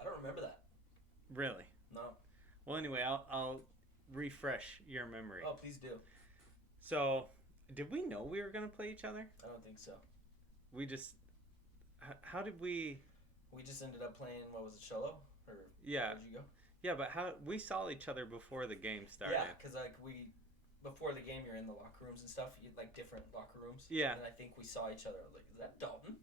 I don't remember that. Really? No. Well, anyway, I'll refresh your memory. Oh, please do. So, did we know we were going to play each other? I don't think so. We just... How did we... We just ended up playing, what was it, Cholo? Or yeah. where did you go? Yeah, but how... We saw each other before the game started. Yeah, because, like, before the game, you're in the locker rooms and stuff. You had, like, different locker rooms. Yeah. And I think we saw each other. Like, is that Dalton?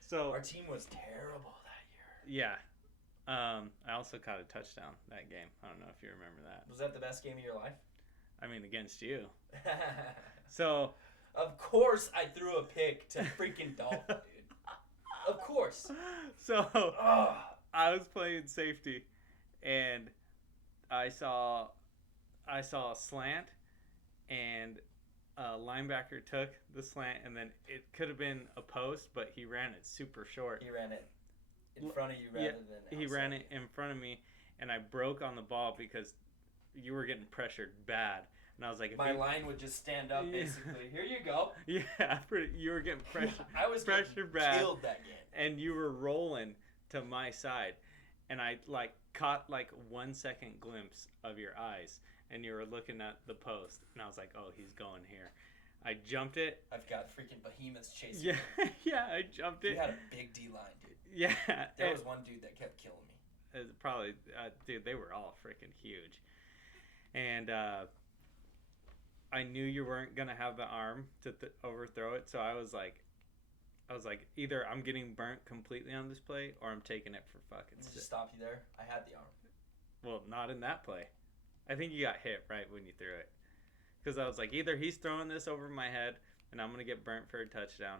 So... Our team was terrible that year. Yeah. I also caught a touchdown that game. I don't know if you remember that. Was that the best game of your life? I mean, against you. So... Of course I threw a pick to freaking Dalton, dude. Of course. So, I was playing safety, and I saw a slant, and a linebacker took the slant, and then it could have been a post, but he ran it super short. He ran it in front of you rather than outside. He ran it in front of me, and I broke on the ball because you were getting pressured bad. And I was like, if my line would just stand up, basically. Here you go. Yeah, you were getting pressure. I was pressure bad, killed that game. And you were rolling to my side, and I like caught like 1 second glimpse of your eyes, and you were looking at the post, and I was like, oh, he's going here. I jumped it. I've got freaking behemoths chasing me. me. Yeah, I jumped it. You had a big D line, dude. Yeah. There was one dude that kept killing me. Probably, dude, they were all freaking huge, and. I knew you weren't gonna have the arm to overthrow it, so I was like, either I'm getting burnt completely on this play, or I'm taking it for fucking. Did it stop you there? I had the arm. Well, not in that play. I think you got hit right when you threw it, because I was like, either he's throwing this over my head and I'm gonna get burnt for a touchdown,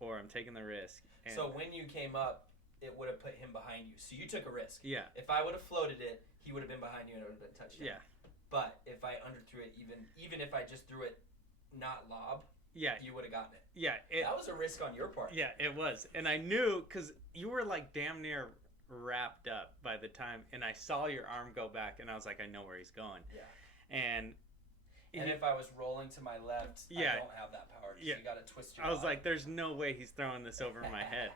or I'm taking the risk. And so when you came up, it would have put him behind you. So you took a risk. Yeah. If I would have floated it, he would have been behind you and it would have been touchdown. Yeah. But if I underthrew it, even if I just threw it not lob, Yeah. you would have gotten it. Yeah. That was a risk on your part. Yeah, it was. And I knew because you were like damn near wrapped up by the time, and I saw your arm go back, and I was like, I know where he's going. Yeah. And if I was rolling to my left, Yeah. I don't have that power. Yeah. You got to twist your I was body. like, there's no way he's throwing this over my head.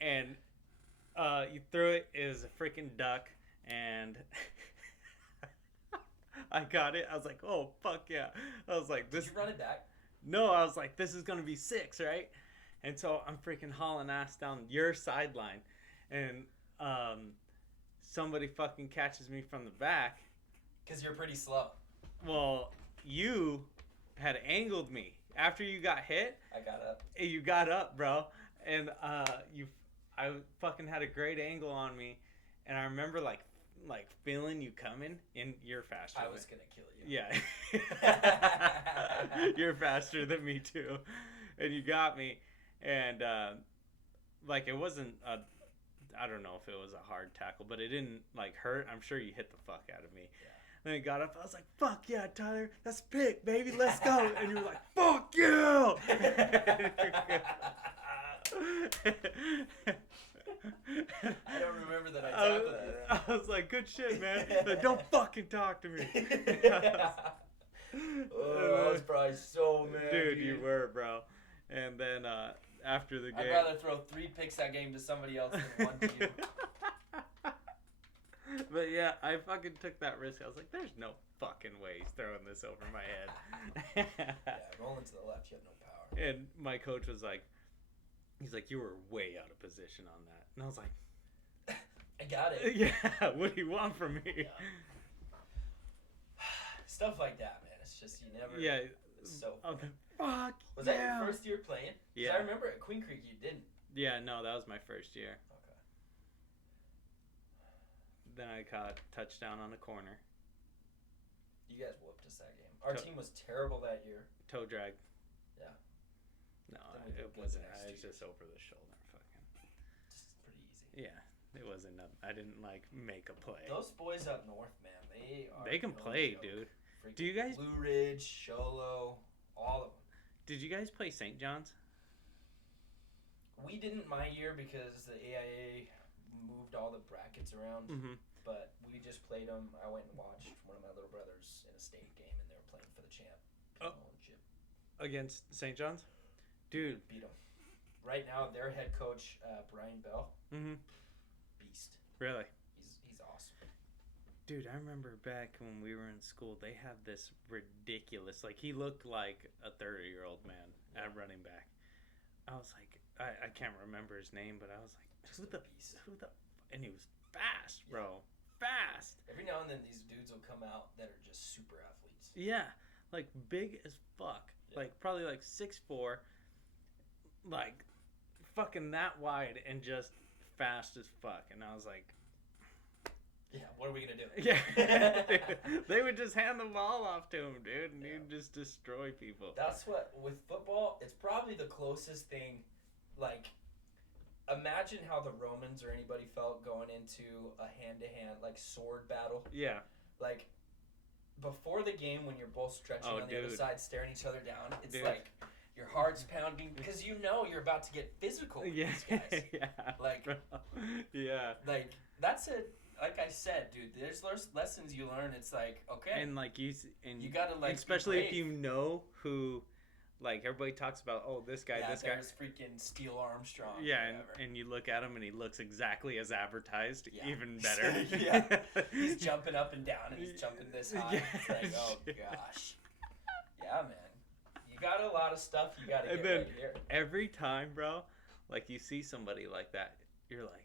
And you threw it. It was a freaking duck, and I got it. I was like, oh fuck yeah! I was like, this. Did you run it back? No, I was like, this is gonna be 6, right? And so I'm freaking hauling ass down your sideline, and somebody fucking catches me from the back. Because you're pretty slow. Well, you had angled me after you got hit. I got up. You got up, bro, and I fucking had a great angle on me, and I remember like feeling you coming, and you're faster. I was gonna kill you. Yeah, you're faster than me too, and you got me, and like it wasn't a, I don't know if it was a hard tackle, but it didn't like hurt. I'm sure you hit the fuck out of me. Yeah. And I got up. I was like, "Fuck yeah, Tyler, that's pick, baby, let's go!" And you were like, "Fuck yeah!" I don't remember that I tackled you. I was like, "Good shit, man." Like, don't fucking talk to me. Oh, I was probably so mad. Dude, you were, bro. And then after the game, I'd rather throw 3 picks that game to somebody else than 1 to you. But yeah, I fucking took that risk. I was like, "There's no fucking way he's throwing this over my head." Yeah, rolling to the left, you have no power. And my coach was like, he's like, "You were way out of position on that." And I was like, I got it. "Yeah, what do you want from me?" Yeah. Stuff like that, man. It's just you never. Yeah. It's so Okay. fun. Fuck. Was that yeah. your first year playing? 'Cause Yeah. I remember at Queen Creek you didn't. Yeah, no, that was my first year. Okay. Then I caught touchdown on the corner. You guys whooped us that game. Our To- team was terrible that year. Toe drag. Yeah. No, Then we did it good wasn't. the next It was 2 just over the shoulder. Fucking. Just pretty easy. Yeah, it wasn't. I didn't like make a play. Those boys up north, man, They can no play, joke. dude. Freaking Do you guys- Blue Ridge, Sholo, all of them. Did you guys play St. John's? We didn't my year because the AIA moved all the brackets around, Mm-hmm. but we just played them. I went and watched one of my little brothers in a state game, and they were playing for the champ. Oh. And Chip Against St. John's? Dude. beat them. Right now, their head coach, Brian Bell, Mm-hmm. beast. Really? He's awesome. Dude, I remember back when we were in school, they had this ridiculous, like, he looked like a 30-year-old man at running back. I was like, I can't remember his name, but I was like, Just a beast. and he was fast, bro. Fast. Every now and then, these dudes will come out that are just super athletes. Yeah, like, big as fuck. Yeah. Like, probably, like, 6'4", like, fucking that wide and just fast as fuck. And I was like, Yeah, what are we gonna do? yeah. They would just hand the ball off to him, dude, and Yeah. he'd just destroy people. That's what, with football, it's probably the closest thing, like, imagine how the Romans or anybody felt going into a hand-to-hand, like, sword battle. Yeah. Like, before the game when you're both stretching Oh, on the other dude. side, staring each other down, it's Dude. like, your heart's pounding, because you know you're about to get physical with Yeah. these guys. Yeah. Like- bro. Yeah. Like, that's it. Like I said, dude, there's lessons you learn. It's like, okay, And like you gotta, like, be especially if brave. you know who, like everybody talks about, oh, this guy, yeah, this guy. there's freaking Steel Armstrong. Yeah, or whatever. and you look at him and he looks exactly as advertised, Yeah. even better. Yeah. He's jumping up and down, and he's jumping this high. Yeah. It's like, oh gosh. Yeah, man. You got a lot of stuff you got to And get then- right here. Every time, bro, like you see somebody like that, you're like,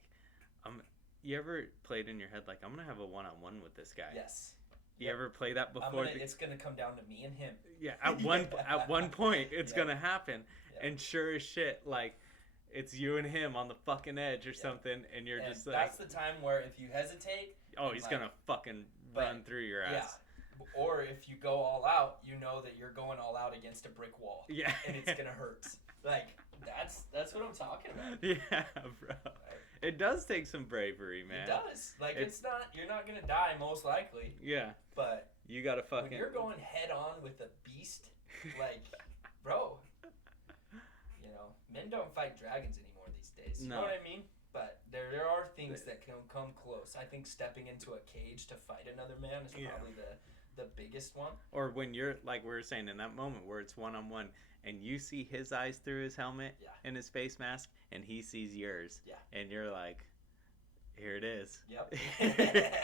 you ever played in your head like, I'm gonna have a one-on-one with this guy? Yes. You Yep. ever play that before? It's gonna come down to me and him. Yeah, at one point it's Yeah. gonna happen, Yeah. and sure as shit, like it's you and him on the fucking edge or Yeah. something, and you're And just like, that's the time where if you hesitate, oh, and he's like- gonna fucking but- run through your yeah. ass. Or if you go all out, you know that you're going all out against a brick wall, Yeah, and it's gonna hurt. Like that's what I'm talking about. yeah, bro. It does take some bravery, man. It does. Like It's- you're not gonna die most likely, Yeah, but you gotta when fucking. you're going head on with a beast, like, bro, men don't fight dragons anymore these days. You No. know what I mean? But there are things that can come close. I think stepping into a cage to fight another man is probably the biggest one. Or when you're, like we were saying, in that moment where it's one-on-one and you see his eyes through his helmet and his face mask and he sees yours. Yeah. And you're like, here it is. Yep.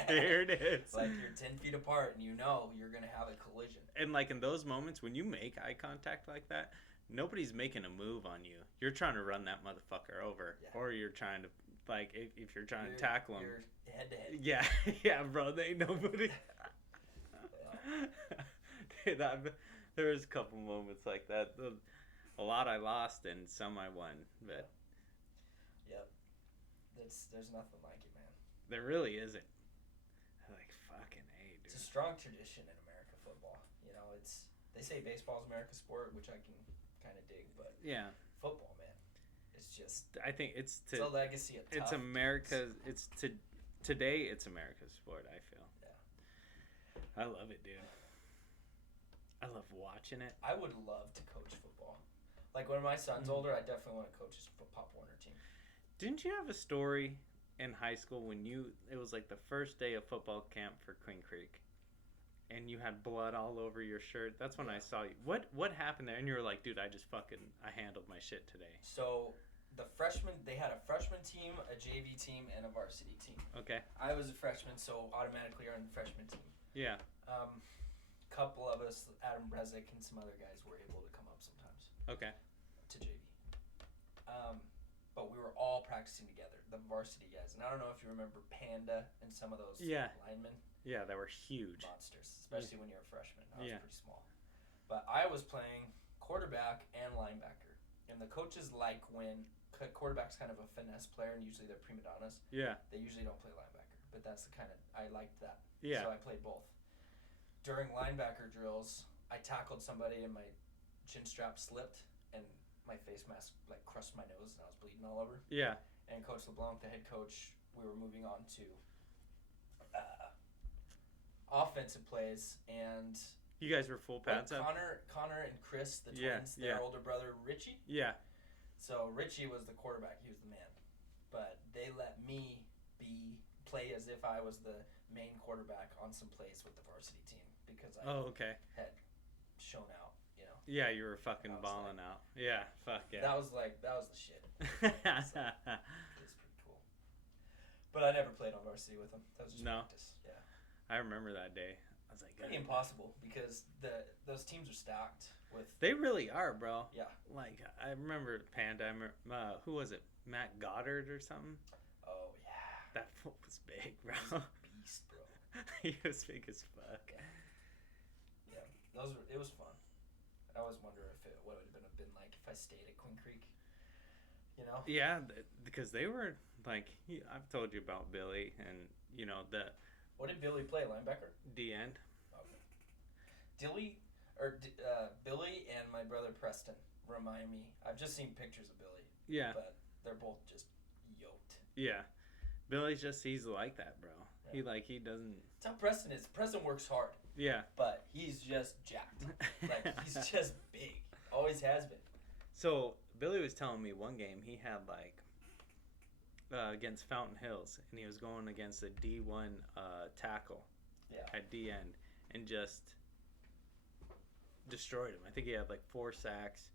Here it is. Like you're 10 feet apart and you know you're going to have a collision. And like in those moments when you make eye contact like that, nobody's making a move on you. You're trying to run that motherfucker over. Yeah. Or you're trying to, like, if you're trying to tackle him. You're head to head. Yeah. Yeah, bro. They ain't nobody. Dude, there was a couple moments like that. A lot I lost and some I won. But Yep. There's nothing like it, man. there really isn't. Like, fucking A, dude. It's a strong tradition in American football. You know, they say baseball's America's sport, which I can kind of dig, but Yeah. football, man, it's just I think it's it's a legacy of it's tough America's. dudes. Today it's America's sport. I feel. Yeah. I love it, dude. I love watching it. I would love to coach football. Like when my son's older, I definitely want to coach his Pop Warner team. Didn't you have a story in high school when it was like the first day of football camp for Queen Creek, and you had blood all over your shirt? That's when I saw you. What happened there? And you were like, dude, I handled my shit today. So they had a freshman team, a JV team, and a varsity team. Okay. I was a freshman, so automatically you're on the freshman team. Yeah. Couple of us, Adam Brezick and some other guys, were able to come up sometimes Okay. to JV. But we were all practicing together, the varsity guys. And I don't know if you remember Panda and some of those linemen. Yeah, they were huge. Monsters, especially when you're a freshman. I was Yeah. pretty small. But I was playing quarterback and linebacker. And the coaches like when quarterback's kind of a finesse player, and usually they're prima donnas. Yeah. They usually don't play linebacker. But that's the kind of, I liked that. Yeah. So I played both. During linebacker drills, I tackled somebody and my chin strap slipped and my face mask like crushed my nose and I was bleeding all over. Yeah. And Coach LeBlanc, the head coach, we were moving on to offensive plays, and You guys were full pads up. Connor and Chris, the Yeah, twins, their yeah. older brother Richie. Yeah. So Richie was the quarterback; he was the man. But they let me play as if I was the main quarterback on some plays with the varsity team because I Okay. had shown out. You know, Yeah, you were fucking I was balling like- out. Yeah. Fuck yeah. that was the shit. It was pretty cool. But I never played on varsity with them. That was just No. practice. Yeah. I remember that day. I was like, Pretty impossible because those teams are stacked with. They really are, bro. Yeah. Like, I remember Panda. Who was it? Matt Goddard or something? Oh yeah. That fool was big, bro. He's a beast, bro. He was big as fuck. Yeah. It was fun. I always wonder what it would have been like if I stayed at Queen Creek. You know. Yeah, because they were like, I've told you about Billy and the What did Billy play? Linebacker. D end. Okay. Billy and my brother Preston remind me. I've just seen pictures of Billy. Yeah. But they're both just yoked. Yeah. Billy's he's like that, bro. Yeah. He doesn't. That's how Preston is. Preston works hard, Yeah. but he's just jacked. Like he's just big. Always has been. So Billy was telling me one game he had against Fountain Hills, and he was going against a D1 tackle at D end, and just destroyed him. I think he had 4 sacks,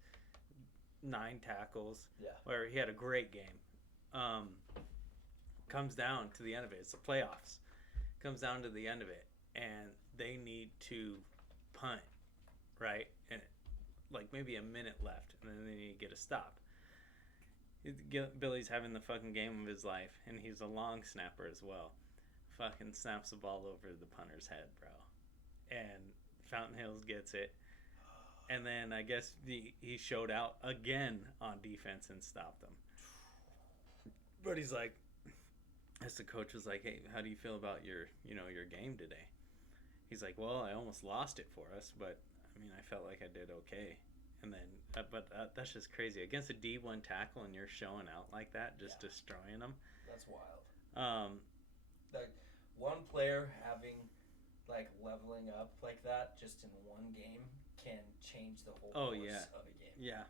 9 tackles. Yeah. Where he had a great game. Comes down to the end of it. It's the playoffs. Comes down to the end of it, and they need to punt, right? And maybe a minute left, and then they need to get a stop. Billy's having the fucking game of his life, and he's a long snapper as well. Fucking snaps the ball over the punter's head, bro. And Fountain Hills gets it. And then I guess he showed out again on defense and stopped them. But he's like, as the coach was like, hey, how do you feel about your game today? He's like, well, I almost lost it for us, but I mean, I felt like I did okay. And then, that's just crazy. Against a D1 tackle and you're showing out like that, just destroying them. That's wild. One player having leveling up like that just in one game can change the whole course of a game. Yeah.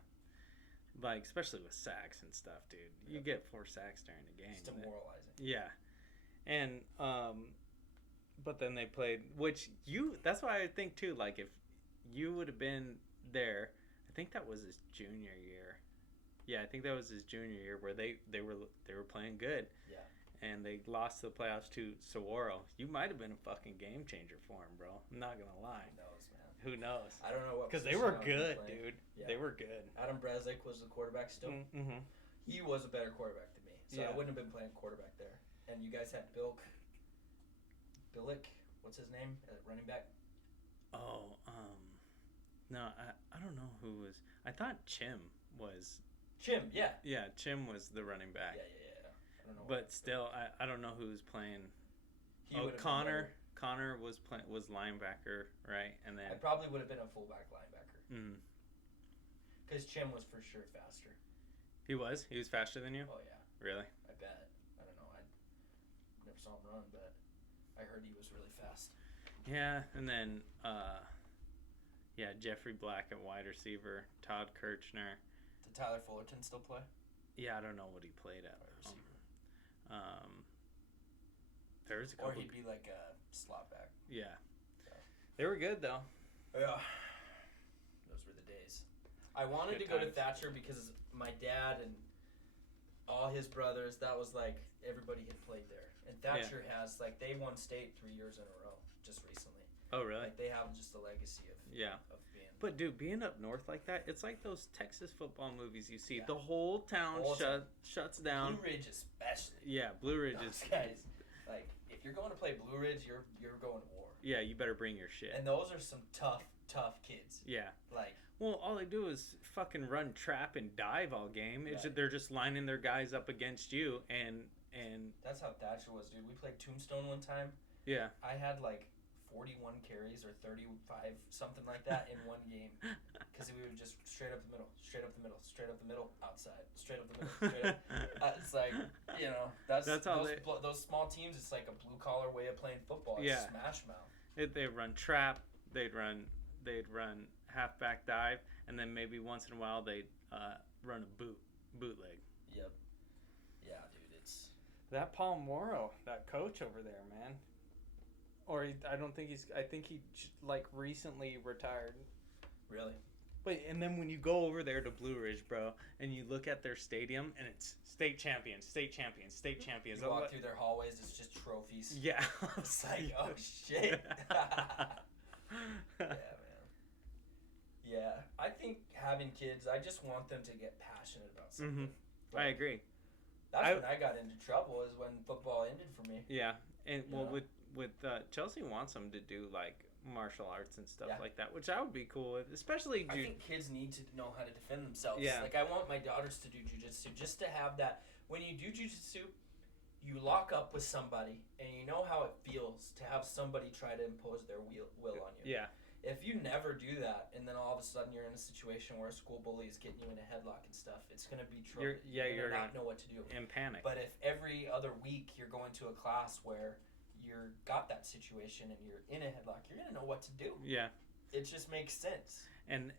like especially with sacks and stuff, dude. You get 4 sacks during the game. It's demoralizing. Yeah, and but then they played, that's why I think too. Like if you would have been there, I think that was his junior year. Yeah, I think that was his junior year where they were playing good. Yeah. And they lost the playoffs to Saguaro. You might have been a fucking game changer for him, bro. I'm not gonna lie. Who knows, man? Who knows? I don't know what. Because they were good, dude. Yeah. They were good. Adam Breslik was the quarterback still. Mm-hmm. He was a better quarterback than me, so Yeah. I wouldn't have been playing quarterback there. And you guys had Billick. What's his name? Running back. Oh, no, I don't know who was. I thought Chim was. Chim, yeah. Yeah, Chim was the running back. Yeah. I don't know. But still, I don't know who was playing. He would have Connor was linebacker, right? And then I probably would have been a fullback linebacker. Mm. Because Chim was for sure faster. He was faster than you. Oh yeah. Really? I bet. I don't know. I never saw him run, but I heard he was really fast. Yeah, and then Jeffrey Black at wide receiver, Todd Kirchner. Did Tyler Fullerton still play? Yeah, I don't know what he played at. Wide receiver. There was a Or couple. he'd be like a slot back. Yeah, they were good though. Yeah. Those were the days. I wanted Good to go to times. Thatcher because my dad and all his brothers, that was like everybody had played there. And Thatcher has like they won state 3 years in a row just recently. Oh really? Like they have just a legacy of being. But dude, being up north like that, it's like those Texas football movies you see. Yeah. The whole town shuts down. Blue Ridge especially. Yeah, Blue Ridge Those is. guys, like if you're going to play Blue Ridge, you're going to war. Yeah, you better bring your shit. And those are some tough kids. Yeah. Like Well, all they do is fucking run trap and dive all game. It's Right. they're just lining their guys up against you, and that's how Thatcher was, dude. We played Tombstone one time. yeah. I had like 41 carries or 35, something like that in one game. Because we would just straight up the middle, straight up the middle, straight up the middle, outside, straight up the middle, straight up. It's like, that's how those small teams, it's like a blue-collar way of playing football. It's Yeah. smash mouth. They run trap. They'd run halfback dive, and then maybe once in a while they'd run a bootleg. Yep. Yeah, dude, it's... That Paul Morrow, that coach over there, man. I think he like recently retired. Really? But and then when you go over there to Blue Ridge, bro, and you look at their stadium, and it's state champions, state champions, state champions. You walk through their hallways, it's just trophies. Yeah. It's like, oh shit. Yeah, man. Yeah, I think having kids, I just want them to get passionate about something. Mm-hmm. I agree. That's when I got into trouble, is when football ended for me. Yeah, and well, Yeah. with Chelsea wants them to do like martial arts and stuff Yeah. like that, which I would be cool with, especially. I think kids need to know how to defend themselves. Yeah. Like, I want my daughters to do jujitsu, just to have that. When you do jujitsu, you lock up with somebody, and you know how it feels to have somebody try to impose their will on you. Yeah. If you never do that, and then all of a sudden you're in a situation where a school bully is getting you in a headlock and stuff, it's gonna be trouble. You're gonna not know what to do. In panic. But if every other week you're going to a class where you're got that situation and you're in a headlock, you're gonna know what to do. Yeah. It just makes sense. And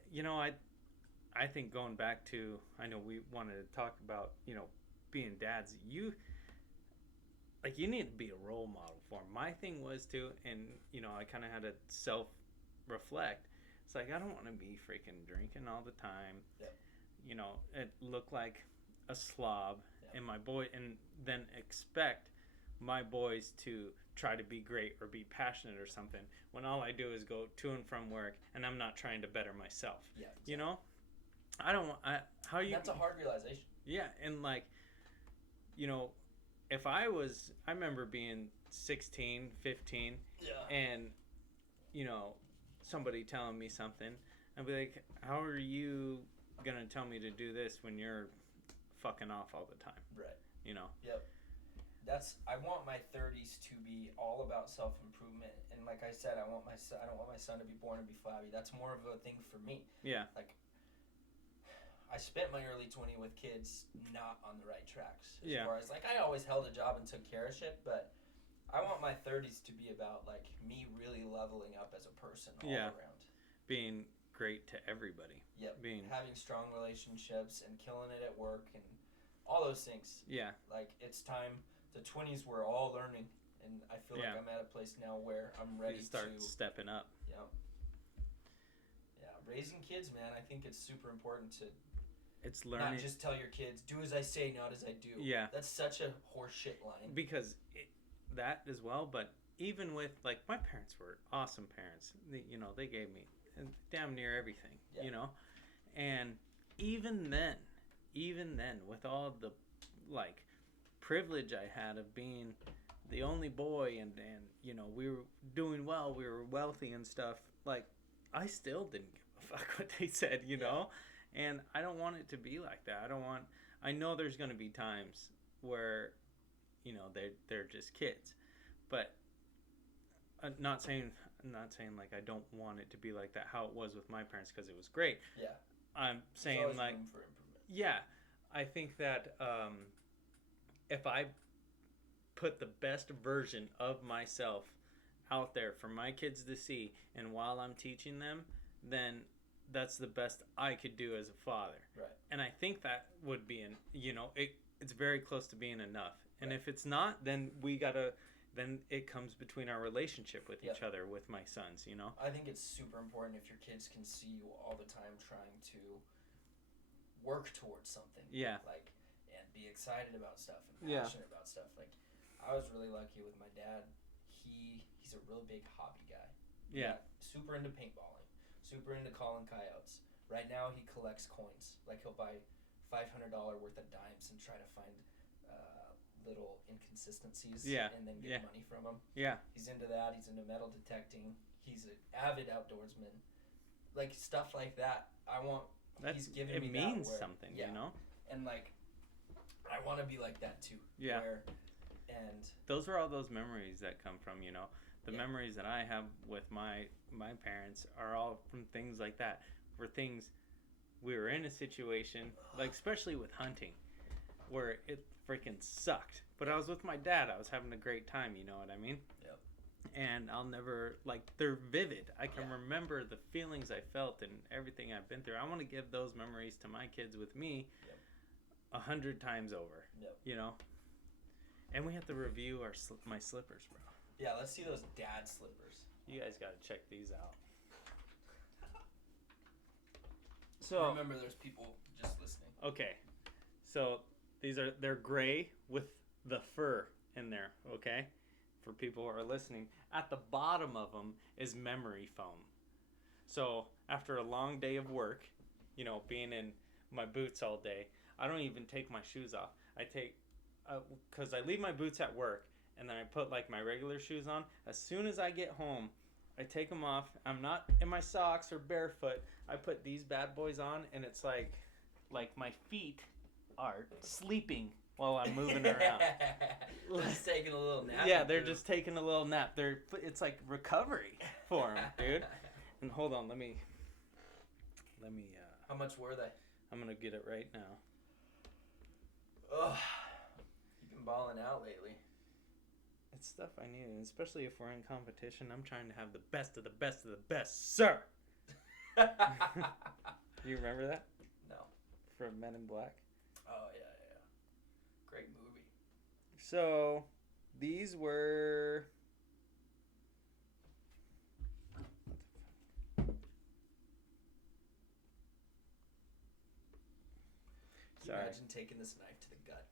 I think going back to, I know we wanted to talk about being dads. You need to be a role model for them. My thing was to, and I kind of had to self-reflect. It's like, I don't want to be freaking drinking all the time. Yep. It looked like a slob, Yep. and then expect my boys to try to be great or be passionate or something, when all I do is go to and from work, and I'm not trying to better myself. Yeah. Exactly. I don't want. That's a hard realization. Yeah, and if I remember being 16, 15, Yeah. and somebody telling me something, I'd be like, how are you gonna tell me to do this when you're fucking off all the time? Right. Yep. I want my 30s to be all about self-improvement, and like I said, I don't want my son to be born and be flabby. That's more of a thing for me. Yeah. Like, I spent my early 20s with kids not on the right tracks. As Yeah. far as, like, I always held a job and took care of shit, but I want my 30s to be about, like, me really leveling up as a person all Yeah. around. Being great to everybody. Yep. Being Having strong relationships and killing it at work and all those things. yeah, Like, it's time. The 20s, we're all learning. And I feel like I'm at a place now where I'm ready you start to... stepping up. Yeah. Yeah. Raising kids, man, I think it's super important to It's learning. not just tell your kids, do as I say, not as I do. Yeah. That's such a horseshit line. Because that as well, but even with, like, my parents were awesome parents. They gave me damn near everything, Yeah. And even then, with all the, like, privilege I had of being the only boy and we were doing well, we were wealthy and stuff, like, I still didn't give a fuck what they said, and I don't want it to be like that. I know there's going to be times where, they're just kids, but I'm not saying like I don't want it to be like that, how it was with my parents, because it was great. Yeah. I'm saying, There's always like, room for improvement. yeah, I think that if I put the best version of myself out there for my kids to see, and while I'm teaching them, then that's the best I could do as a father. Right. And I think that would be it's very close to being enough. And Right. if it's not, then then it comes between our relationship with each other, with my sons, I think it's super important if your kids can see you all the time trying to work towards something. Yeah. Like, and be excited about stuff and Yeah. passionate about stuff. Like, I was really lucky with my dad. He's a real big hobby guy. Yeah. Super into paintballing. Super into calling coyotes. Right now he collects coins. Like, he'll buy $500 worth of dimes and try to find little inconsistencies. Yeah. And then get money from them. Yeah. He's into that. He's into metal detecting. He's an avid outdoorsman. Like, stuff like that. He's giving me it means that where, something, And, like, I want to be like that too. Yeah. And those are all those memories that come from, the memories that I have with my parents are all from things like that. For things we were in a situation, like, especially with hunting, where it freaking sucked. But I was with my dad. I was having a great time, you know what I mean? Yep. And I'll never, like, they're vivid. I can remember the feelings I felt and everything I've been through. I want to give those memories to my kids with me 100 times over. Yep. And we have to review my slippers, bro. Yeah, let's see those dad slippers. You guys got to check these out. So remember, there's people just listening. Okay. So they're gray with the fur in there, okay? For people who are listening, at the bottom of them is memory foam. So after a long day of work, being in my boots all day, I don't even take my shoes off. I take, because I leave my boots at work, and then I put, like, my regular shoes on. As soon as I get home, I take them off. I'm not in my socks or barefoot. I put these bad boys on, and it's like my feet are sleeping while I'm moving around. Just taking a little nap. Yeah, they're just taking a little nap. It's like recovery for them, dude. And hold on, let me. How much were they? I'm gonna get it right now. Ugh, you've been balling out lately. It's stuff I need, and especially if we're in competition. I'm trying to have the best of the best of the best, sir. You remember that? No. From Men in Black. Oh yeah. Great movie. So, these were. Can you imagine taking this knife to the gut?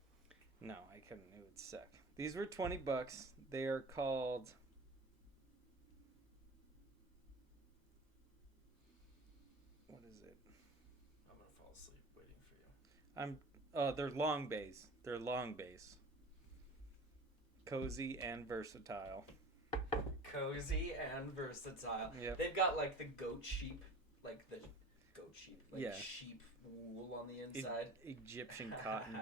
No, I couldn't. It would suck. These were $20. They are called. What is it? I'm gonna fall asleep waiting for you. They're long bays. They're long bays. Cozy and versatile. Cozy and versatile. Yep. They've got, like, the goat sheep, like Yeah. sheep wool on the inside. Egyptian cotton.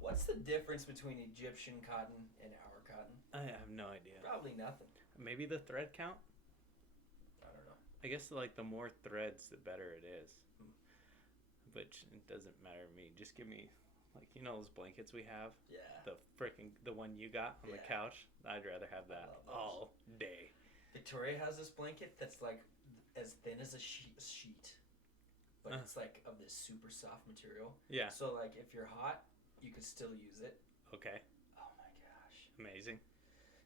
What's the difference between Egyptian cotton and our cotton? I have no idea. Probably nothing. Maybe the thread count? I don't know. I guess, like, the more threads, the better it is. Which it doesn't matter to me. Just give me, like, those blankets we have? Yeah. The one you got on the couch? I'd rather have that all day. Victoria has this blanket that's, like, as thin as a sheet, but Uh. it's like of this super soft material. Yeah. So like if you're hot, you could still use it. Okay. Oh my gosh, Amazing.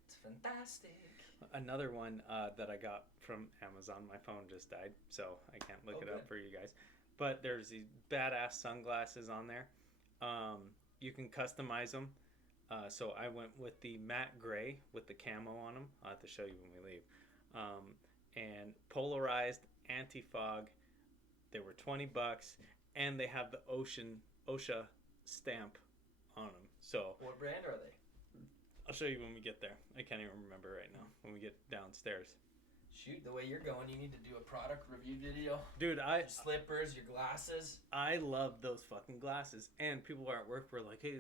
it's fantastic. Another one that I got from Amazon. My phone just died, so I can't look it good. up for you guys. But there's these badass sunglasses on there. You can customize them. So I went with the matte gray with the camo on them. I'll have to show you when we leave. And polarized anti-fog. They were $20, and they have the OSHA stamp on them. So What brand are they? I'll show you when we get there. I can't even remember right now when we get downstairs. Shoot, the way you're going, you need to do a product review video. Dude, Your slippers, your glasses. I love those fucking glasses. And people at work were like, hey,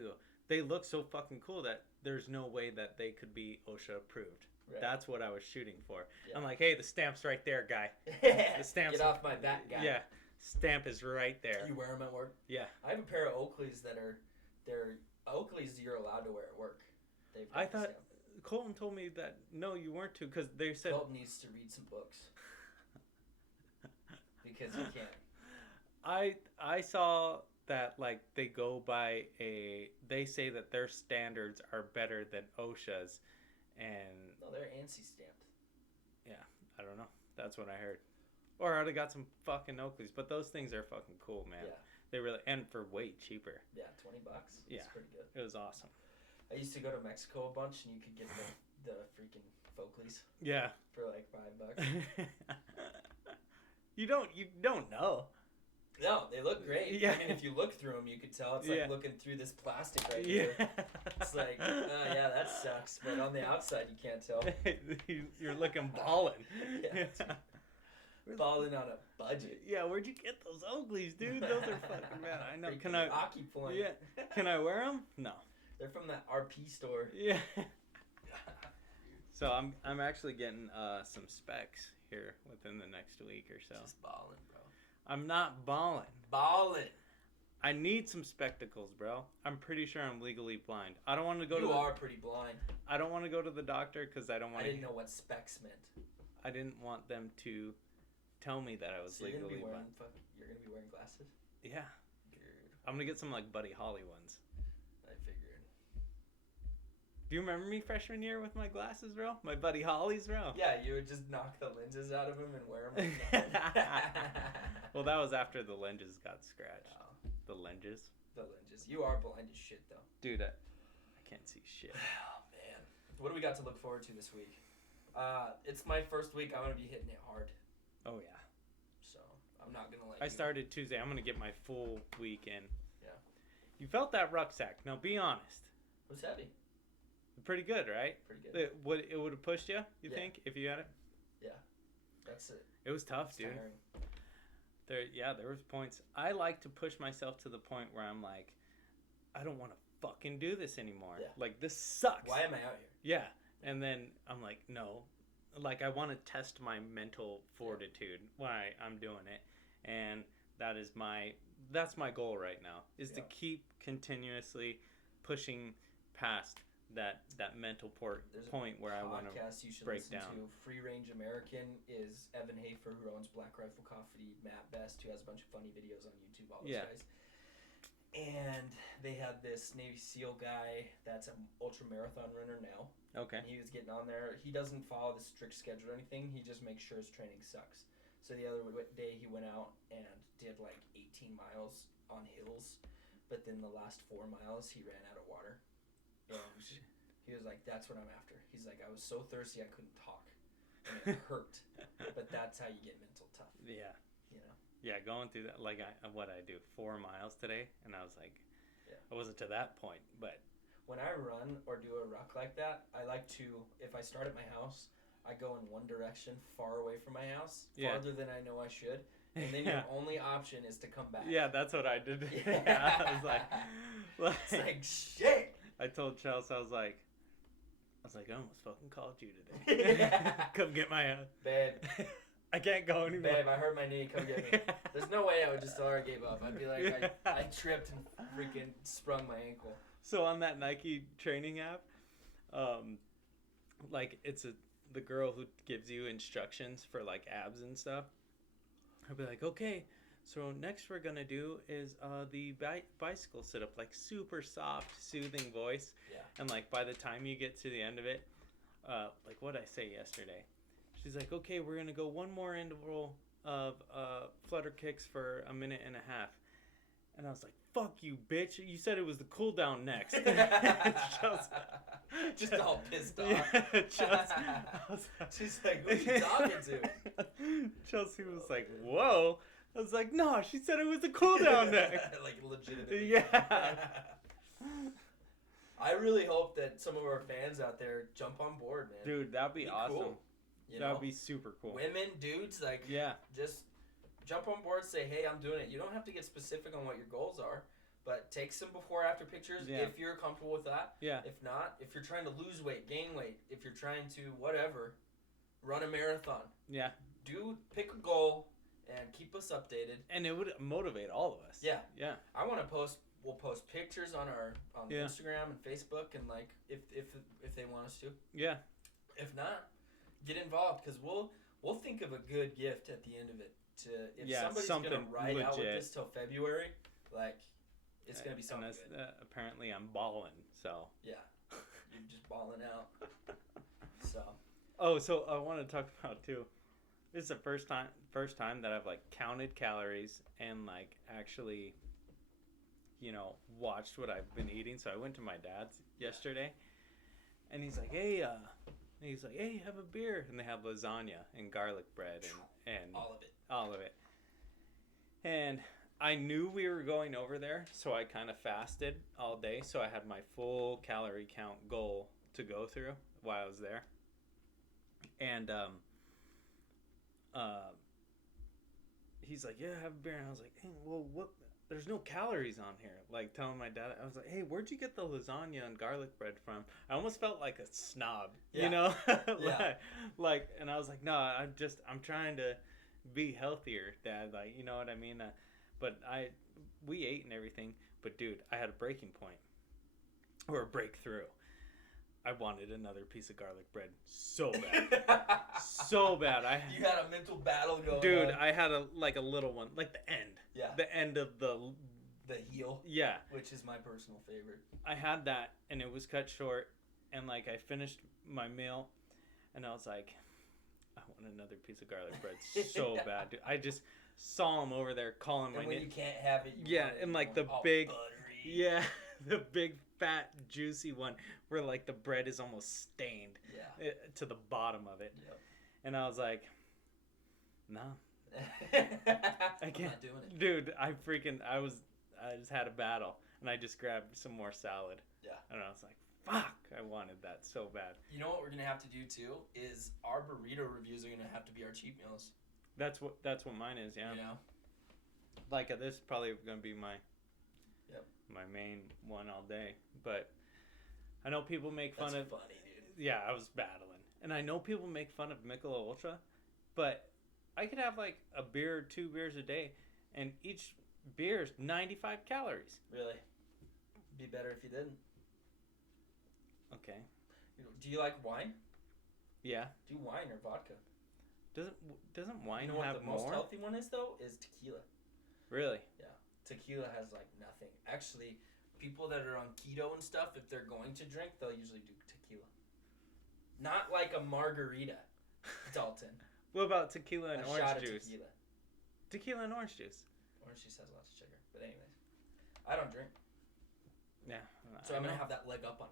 they look so fucking cool that there's no way that they could be OSHA approved. Right. That's what I was shooting for. Yeah. I'm like, hey, the stamp's right there, guy. The stamp's Get off my back, guy. Yeah, stamp is right there. You wear them at work? Yeah. I have a pair of Oakleys they're Oakleys you're allowed to wear at work. They've got I the thought stamp. Colton told me that no, you weren't to, because they said Colton needs to read some books. Because he can't. I saw that like they go by they say that their standards are better than OSHA's, and No, they're ANSI stamped. I don't know. That's what I heard. Or I'd have got some fucking Oakleys, but those things are fucking cool, man. Yeah. They really, and for way cheaper. Yeah, $20. Yeah. It's pretty good. It was awesome. I used to go to Mexico a bunch, and you could get the freaking Folkleys Yeah. for like $5. You don't know. No, they look great. Yeah. I mean, if you look through them, you could tell it's Yeah. like looking through this plastic right Yeah. here. It's like, yeah, that sucks. But on the outside, you can't tell. You're looking ballin'. Yeah, balling on a budget. Yeah, where'd you get those Oakleys, dude? Those are fucking man. I know. Freaking Can I? Rocky Point. Yeah. Can I wear them? No. They're from that RP store. Yeah. So I'm actually getting some specs here within the next week or so. Just balling, bro. I'm not balling. Balling. I need some spectacles, bro. I'm pretty sure I'm legally blind. I don't want to go You to. are pretty blind. I don't want to go to the doctor because I don't want. I didn't know what specs meant. I didn't want them to tell me that I was So you're legally gonna be blind. you're gonna be wearing glasses. Yeah. Dude, I'm gonna get some like Buddy Holly ones. I figured. Do you remember me freshman year with my glasses, bro? My Buddy Hollies, bro. Yeah, you would just knock the lenses out of them and wear them. Well, that was after the lenses got scratched. Oh, The lenses, the lenses. You are blind as shit, though. dude. I can't see shit. Oh man, what do we got to look forward to this week? It's my first week. I'm gonna be hitting it hard, Oh yeah. so I'm not gonna let. I you- started Tuesday. I'm gonna get my full week in. Yeah. You felt that rucksack. Now be honest. It was heavy. Pretty good, right? Pretty good. It would have pushed you. You Yeah. think if you had it? That's it. It was tough, It's dude. tiring. There was points. I like to push myself to the point where I'm like, I don't want to fucking do this anymore. Yeah. Like this sucks. Why am I out here? Yeah. And then I'm like, no. Like I want to test my mental fortitude why I'm doing it. And that's my goal right now is to Yeah. keep continuously pushing past that mental There's point where I want to podcast you should break listen down. to. Free Range American is Evan Hafer, who owns Black Rifle Coffee, Matt Best, who has a bunch of funny videos on YouTube, all those Yeah. guys. And they had this Navy SEAL guy that's an ultra marathon runner now. Okay. And he was getting on there. He doesn't follow the strict schedule or anything. He just makes sure his training sucks. So the other day he went out and did like 18 miles on hills, but then the last 4 miles he ran out of water. And he was like, that's what I'm after. He's like, I was so thirsty I couldn't talk. And it hurt. But that's how you get mental tough, Yeah. you know? Yeah, going through that, like what I do, 4 miles today, and I was like, Yeah. I wasn't to that point, but When I run or do a ruck like that, I like to, if I start at my house, I go in one direction far away from my house, Yeah. farther than I know I should. And then yeah, your only option is to come back. yeah, that's what I did. Yeah. Yeah, I was like, It's like, shit! I told Chelsea, I was like, I almost fucking called you today. Yeah. Come get my Babe, I can't go anymore. babe, I hurt my knee, come get me. There's no way I would just tell her I gave up. I'd be like, I tripped and freaking sprung my ankle. So on that Nike training app, like it's the girl who gives you instructions for like abs and stuff. I'd be like, okay, so next we're gonna do is the bicycle sit up, like super soft, soothing voice. Yeah. And like by the time you get to the end of it, like what I say yesterday, she's like, okay, we're gonna go one more interval of flutter kicks for a minute and a half. And I was like, fuck you, bitch. You said it was the cool down next. Just all pissed off. Yeah, She's like, who are you talking to? Chelsea was like, whoa. I was like, no, she said it was the cool down next. Like, legitimately. Yeah. I really hope that some of our fans out there jump on board, man. Dude, that'd be awesome. Cool. That'd be super cool. Women, dudes, like, yeah, just jump on board, say, hey, I'm doing it. You don't have to get specific on what your goals are, but take some before after pictures if you're comfortable with that. Yeah. If not, if you're trying to lose weight, gain weight, if you're trying to whatever, run a marathon. Yeah. Pick a goal and keep us updated. And it would motivate all of us. Yeah. Yeah. I want to we'll post pictures on Instagram and Facebook, and like if they want us to. Yeah. If not, get involved, because we'll think of a good gift at the end of it. If somebody's gonna ride out with this till February, like it's gonna be something good. Apparently, I'm balling. So. Yeah, you're just balling out. So. Oh, so I want to talk about too. This is the first time that I've like counted calories and like actually, watched what I've been eating. So I went to my dad's yesterday, and he's like, hey, have a beer, and they have lasagna and garlic bread and all of it. And I knew we were going over there, so I kind of fasted all day. So I had my full calorie count goal to go through while I was there. And he's like, yeah, have a beer. And I was like, hey, well, what? There's no calories on here. Like, telling my dad, I was like, hey, where'd you get the lasagna and garlic bread from? I almost felt like a snob, Yeah. like, and I was like, no, I'm trying to be healthier, Dad. Like, you know what I mean? But we ate and everything. But dude, I had a breaking point, or a breakthrough. I wanted another piece of garlic bread so bad. So bad. You had a mental battle going Dude, on. I had a little one. Like the end. Yeah. The end of the heel. Yeah. Which is my personal favorite. I had that, and it was cut short. And, like, I finished my meal, and I was like, I want another piece of garlic bread so bad. Dude, I just saw him over there calling my name. And when you can't have it, and, like, the big... Buttery. Yeah. The big, fat, juicy one where, like, the bread is almost stained to the bottom of it. Yep. And I was like, no. I'm not doing it. Dude, I just had a battle. And I just grabbed some more salad. Yeah. And I was like, fuck, I wanted that so bad. You know what we're going to have to do, too? Is our burrito reviews are going to have to be our cheat meals. That's what mine is, yeah. You know? Like, this is probably going to be my main one all day, but I know people make fun of. Funny, dude. Yeah, I was battling, and I know people make fun of Michelob Ultra, but I could have like a beer or 2 beers a day, and each beer is 95 calories. Really? Be better if you didn't. Okay. Do you like wine? Yeah. Do wine or vodka? Doesn't wine you know have what the more? most healthy one is though? Is tequila. Really? Yeah. Tequila has like nothing. Actually, people that are on keto and stuff, if they're going to drink, they'll usually do tequila. Not like a margarita, Dalton. What about tequila and orange shot of juice? Tequila. Tequila and orange juice. Orange juice has lots of sugar. But anyways, I don't drink. Yeah. So I'm going to have that leg up on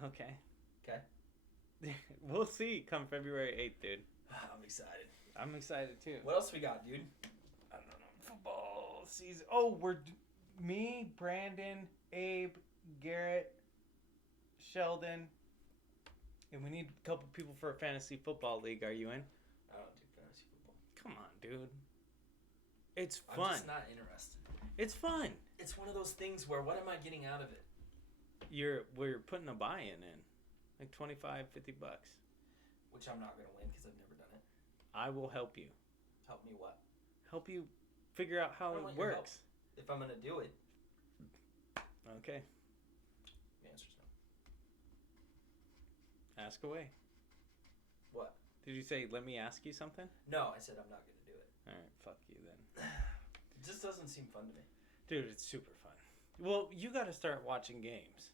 you. Okay. Okay. We'll see come February 8th, dude. I'm excited. I'm excited too. What else we got, dude? I don't know. Football season. Oh, me, Brandon, Abe, Garrett, Sheldon, and we need a couple people for a fantasy football league. Are you in? I don't do fantasy football. Come on, dude. It's fun. I'm just not interested. It's fun. It's one of those things where what am I getting out of it? We're putting a buy-in in. Like $25, $50. Which I'm not going to win because I've never done it. I will help you. Help me what? Help you figure out how it works. If I'm going to do it. Okay. The answer's no. Ask away. What? Did you say, let me ask you something? No, I said I'm not going to do it. All right, fuck you then. It just doesn't seem fun to me. Dude, it's super fun. Well, you got to start watching games.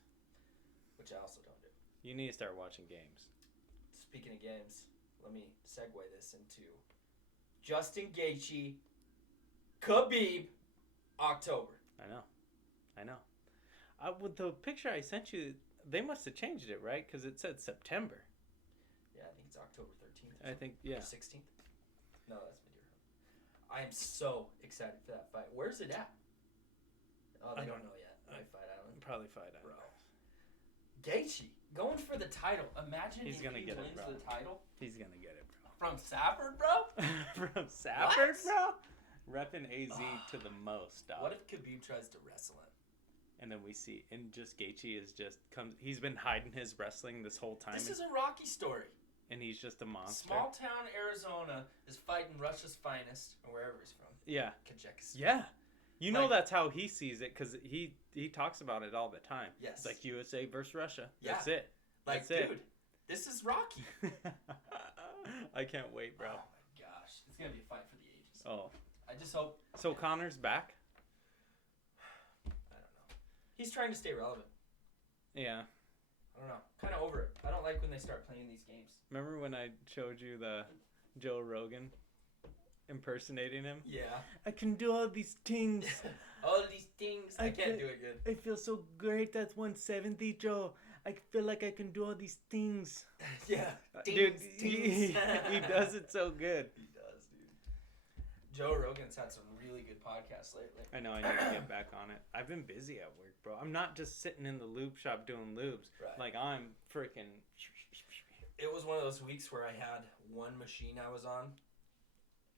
Which I also don't do. You need to start watching games. Speaking of games, let me segue this into Justin Gaethje, Khabib, October. I know. With the picture I sent you, they must have changed it, right? Because it said September. Yeah, I think it's October 13th. I think, yeah. Or 16th? No, that's Madeira. I am so excited for that fight. Where's it at? Oh, they don't know yet. Fight Island. Probably Fight Island. Bro. Gaethje going for the title. Imagine He's if gonna he get it, wins bro. the title. He's going to get it, bro. From Safford, bro? From Safford, What? bro? Repping AZ to the most, dog. What if Khabib tries to wrestle him? And then we see, and just Gaethje is just he's been hiding his wrestling this whole time. This is a Rocky story. And he's just a monster. Small town Arizona is fighting Russia's finest, or wherever he's from. Yeah. Kazakhstan. Yeah. You know Like- that's how he sees it, because he talks about it all the time. Yes. It's like USA versus Russia. Yeah. That's it. Like, That's dude, this is Rocky. I can't wait, bro. Oh my gosh, it's gonna be a fight for the ages. Oh. I just hope. So Connor's back? I don't know. He's trying to stay relevant. Yeah. I don't know. Kind of over it. I don't like when they start playing these games. Remember when I showed you the Joe Rogan impersonating him? Yeah. I can do all these things. All these things. I can't can- do it good. I feel so great at 170, Joe. I feel like I can do all these things. Yeah. Dude, Dings, he dings. does it so good. He does, dude. Joe Rogan's had some really good podcasts lately. I know I need to get back on it. I've been busy at work, bro. I'm not just sitting in the lube shop doing lubes. Right. Like, I'm freaking... It was one of those weeks where I had one machine I was on,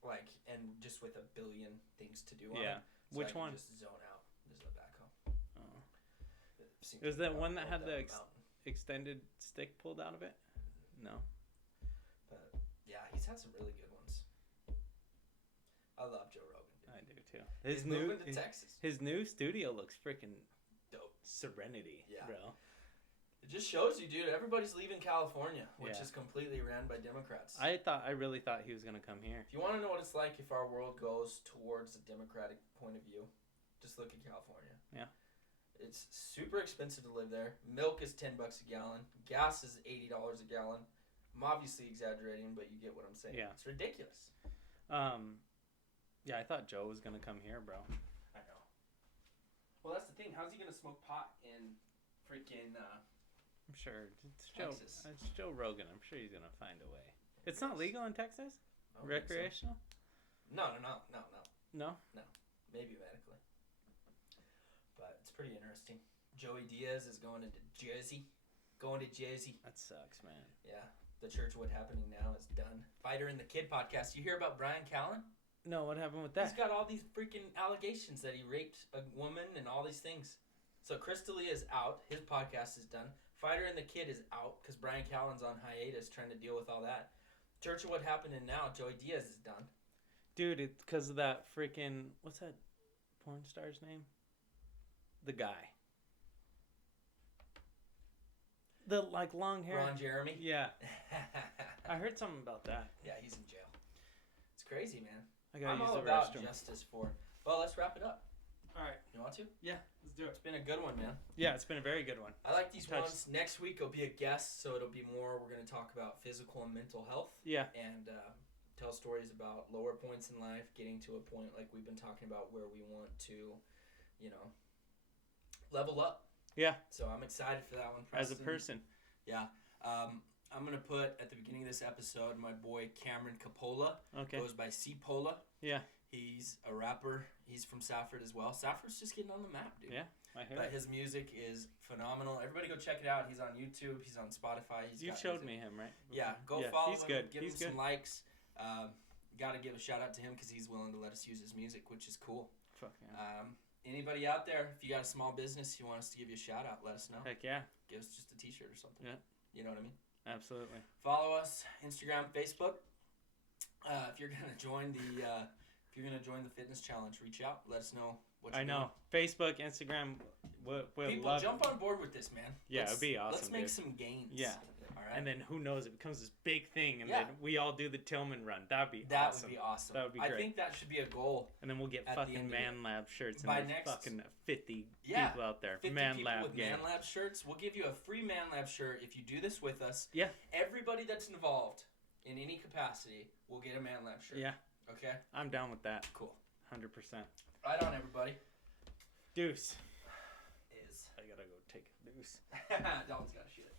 like, and just with a billion things to do on Yeah. it. So Which I could one? Just zone out. There's a backhoe. Oh. Seems It was to that be one that all had down the mountain. extended stick pulled out of it? No. But yeah, he's had some really good ones. I love Joe Rogan. Dude. I do too. He's moving to Texas. His new studio looks freaking Dope. serenity, Yeah. bro. It just shows you, dude. Everybody's leaving California, which Yeah. is completely ran by Democrats. I really thought he was gonna come here. If you want to know what it's like if our world goes towards a Democratic point of view, just look at California. Yeah. It's super expensive to live there. Milk is $10 a gallon. Gas is $80 a gallon. I'm obviously exaggerating, but you get what I'm saying. Yeah. It's ridiculous. Yeah, I thought Joe was gonna come here, bro. I know. Well, that's the thing. How's he gonna smoke pot in freaking? I'm sure it's Joe. Texas. It's Joe Rogan. I'm sure he's gonna find a way. It's not legal in Texas. I don't think so. Recreational? No. No. Maybe medically. But it's pretty interesting. Joey Diaz is going to Jersey. That sucks, man. Yeah. The church What Happening Now is done. Fighter and the Kid podcast. You hear about Brian Callen? No, what happened with He's that? got all these freaking allegations that he raped a woman and all these things. So Chris D'Elia is out. His podcast is done. Fighter and the Kid is out because Brian Callen's on hiatus trying to deal with all that. Church of What Happening Now, Joey Diaz is done. Dude, it's because of that freaking what's that porn star's name? The guy. The like long hair. Ron Jeremy. Yeah, I heard something about that. Yeah, he's in jail. It's crazy, man. I gotta I'm use all the about restroom. justice for. Well, let's wrap it up. All right. You want to? Yeah, let's do It's been a good one, man. Yeah, it's been a very good one. I like these Touch. ones. Next week will be a guest, so it'll be more. We're going to talk about physical and mental health Yeah. and tell stories about lower points in life, getting to a point like we've been talking about where we want to, level up. Yeah. So I'm excited for that one. As a Preston. person. Yeah. I'm going to put at the beginning of this episode my boy Cameron Capola. Okay. Goes by C-Pola. Yeah. He's a rapper. He's from Safford as well. Safford's just getting on the map, dude. Yeah, I heard. But his music is phenomenal. Everybody go check it out. He's on YouTube. He's on Spotify. You showed me him, right? Yeah, go follow he's him. good. Give He's him good. some likes. Got to give a shout out to him because he's willing to let us use his music, which is cool. Fuck yeah. Anybody out there, if you got a small business, you want us to give you a shout out, let us know. Heck yeah. Give us just a t-shirt or something. Yeah. You know what I mean? Absolutely. Follow us, Instagram, Facebook. If you're gonna join the fitness challenge, reach out. Let us know what you're I know. Facebook, Instagram. We'll doing. People, love jump on board with this, man. Yeah, it'd be awesome, Let's make dude. some gains. Yeah. All right. And then who knows? It becomes this big thing, and Yeah. then we all do the Tillman run. That'd be That awesome. would be awesome. That would be I great. think that should be a goal. And then we'll get At the fucking end of Man Lab shirts, and By there's next- fucking 50 Yeah, people out there. 50 Man people Lab with game. Man Lab shirts. We'll give you a free Man Lab shirt if you do this with us. Yeah. Everybody that's involved in any capacity will get a Man Lab shirt. Yeah. Okay? I'm down with that. Cool. 100%. Right on, everybody. Deuce. Is. I gotta go take a deuce. Dalton's got to shoot it.